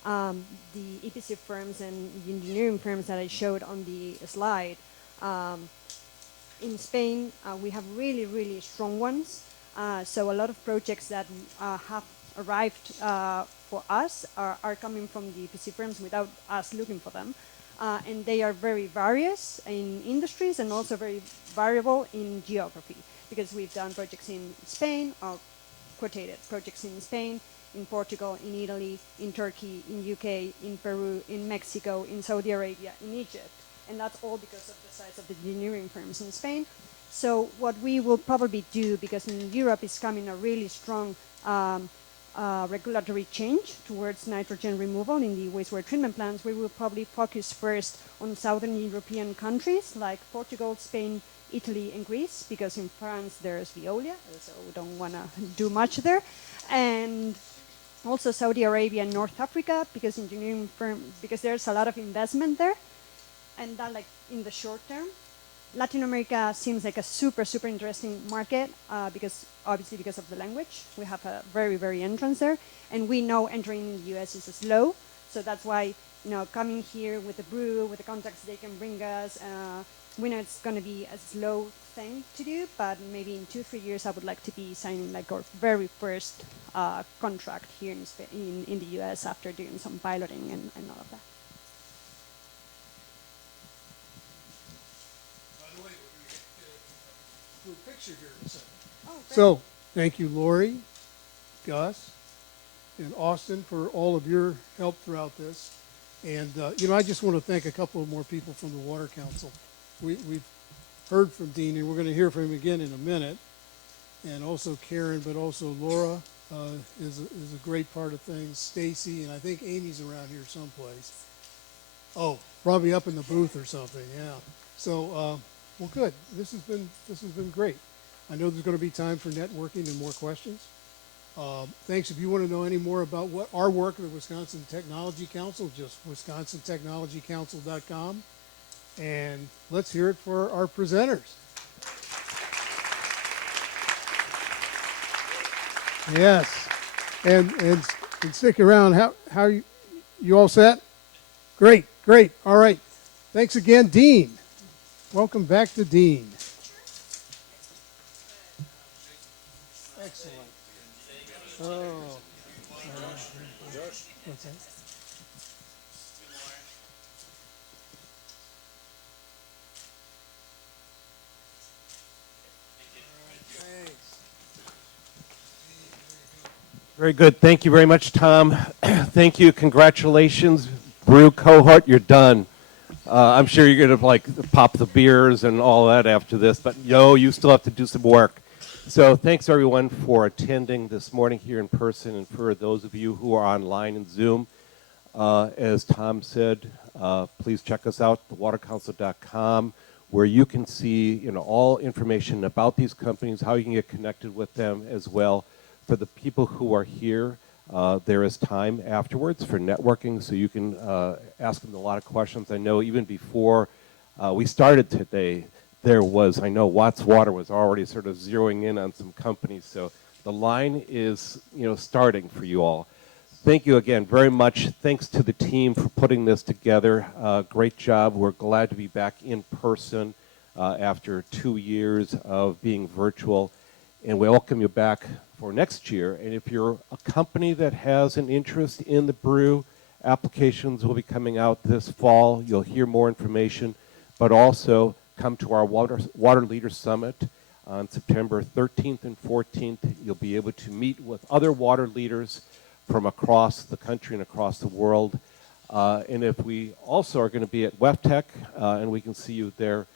the EPC firms and the engineering firms that I showed on the slide, in Spain, we have really, really strong ones. So a lot of projects that have arrived for us are coming from the EPC firms without us looking for them. And they are very various in industries and also very variable in geography, because we've done projects in Spain, or quotated projects in Spain, in Portugal, in Italy, in Turkey, in UK, in Peru, in Mexico, in Saudi Arabia, in Egypt. And that's all because of the size of the engineering firms in Spain. So what we will probably do, because in Europe is coming a really strong regulatory change towards nitrogen removal in the wastewater treatment plants, we will probably focus first on southern European countries like Portugal, Spain, Italy, and Greece, because in France there's Veolia, so we don't want to do much there. And also Saudi Arabia and North Africa, because because there's a lot of investment there, and that like in the short term. Latin America seems like a super, super interesting market because obviously because of the language. We have a very, very entrance there. And we know entering the US is slow. So that's why, coming here with the BREW, with the contacts they can bring us, we know it's going to be a slow thing to do, but maybe in 2-3 years I would like to be signing like our very first contract here in the US after doing some piloting and all of that. Picture here in a second. So, thank you, Lori, Gus, and Austin for all of your help throughout this. And, I just want to thank a couple of more people from the Water Council. We've heard from Dean, and we're going to hear from him again in a minute. And also Karen, but also Laura is a great part of things. Stacy, and I think Amy's around here someplace. Oh, probably up in the booth or something, yeah. So, well, good. This has been great. I know there's going to be time for networking and more questions. Thanks. If you want to know any more about what our work at the Wisconsin Technology Council, just wisconsin-technologycouncil.com. And let's hear it for our presenters. Yes. And stick around. How you all set? Great. All right. Thanks again, Dean. Welcome back to Dean. Excellent. Oh. What's that? Very good. Thank you very much, Tom. Thank you. Congratulations, BREW cohort. You're done. I'm sure you're going to pop the beers and all that after this, but you still have to do some work. So thanks everyone for attending this morning here in person, and for those of you who are online in Zoom. As Tom said, please check us out, thewatercouncil.com, where you can see all information about these companies, how you can get connected with them as well. For the people who are here, there is time afterwards for networking, so you can ask them a lot of questions. I know even before we started today, I know Watts Water was already sort of zeroing in on some companies, so The line is, starting for you all. Thank you again very much. Thanks to the team for putting this together. Great job. We're glad to be back in person after 2 years of being virtual. And we welcome you back for next year. And if you're a company that has an interest in the BREW, applications will be coming out this fall. You'll hear more information, but also come to our Water Leaders Summit on September 13th and 14th. You'll be able to meet with other water leaders from across the country and across the world. And if we also are going to be at WEFTEC, and we can see you there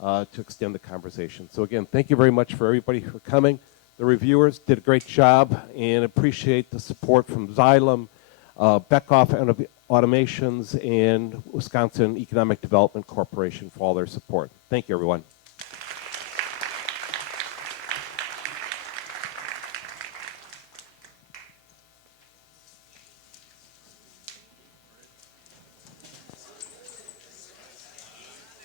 to extend the conversation. So again, thank you very much for everybody for coming. The reviewers did a great job, and appreciate the support from Xylem, Beckhoff Automations, and Wisconsin Economic Development Corporation for all their support. Thank you, everyone.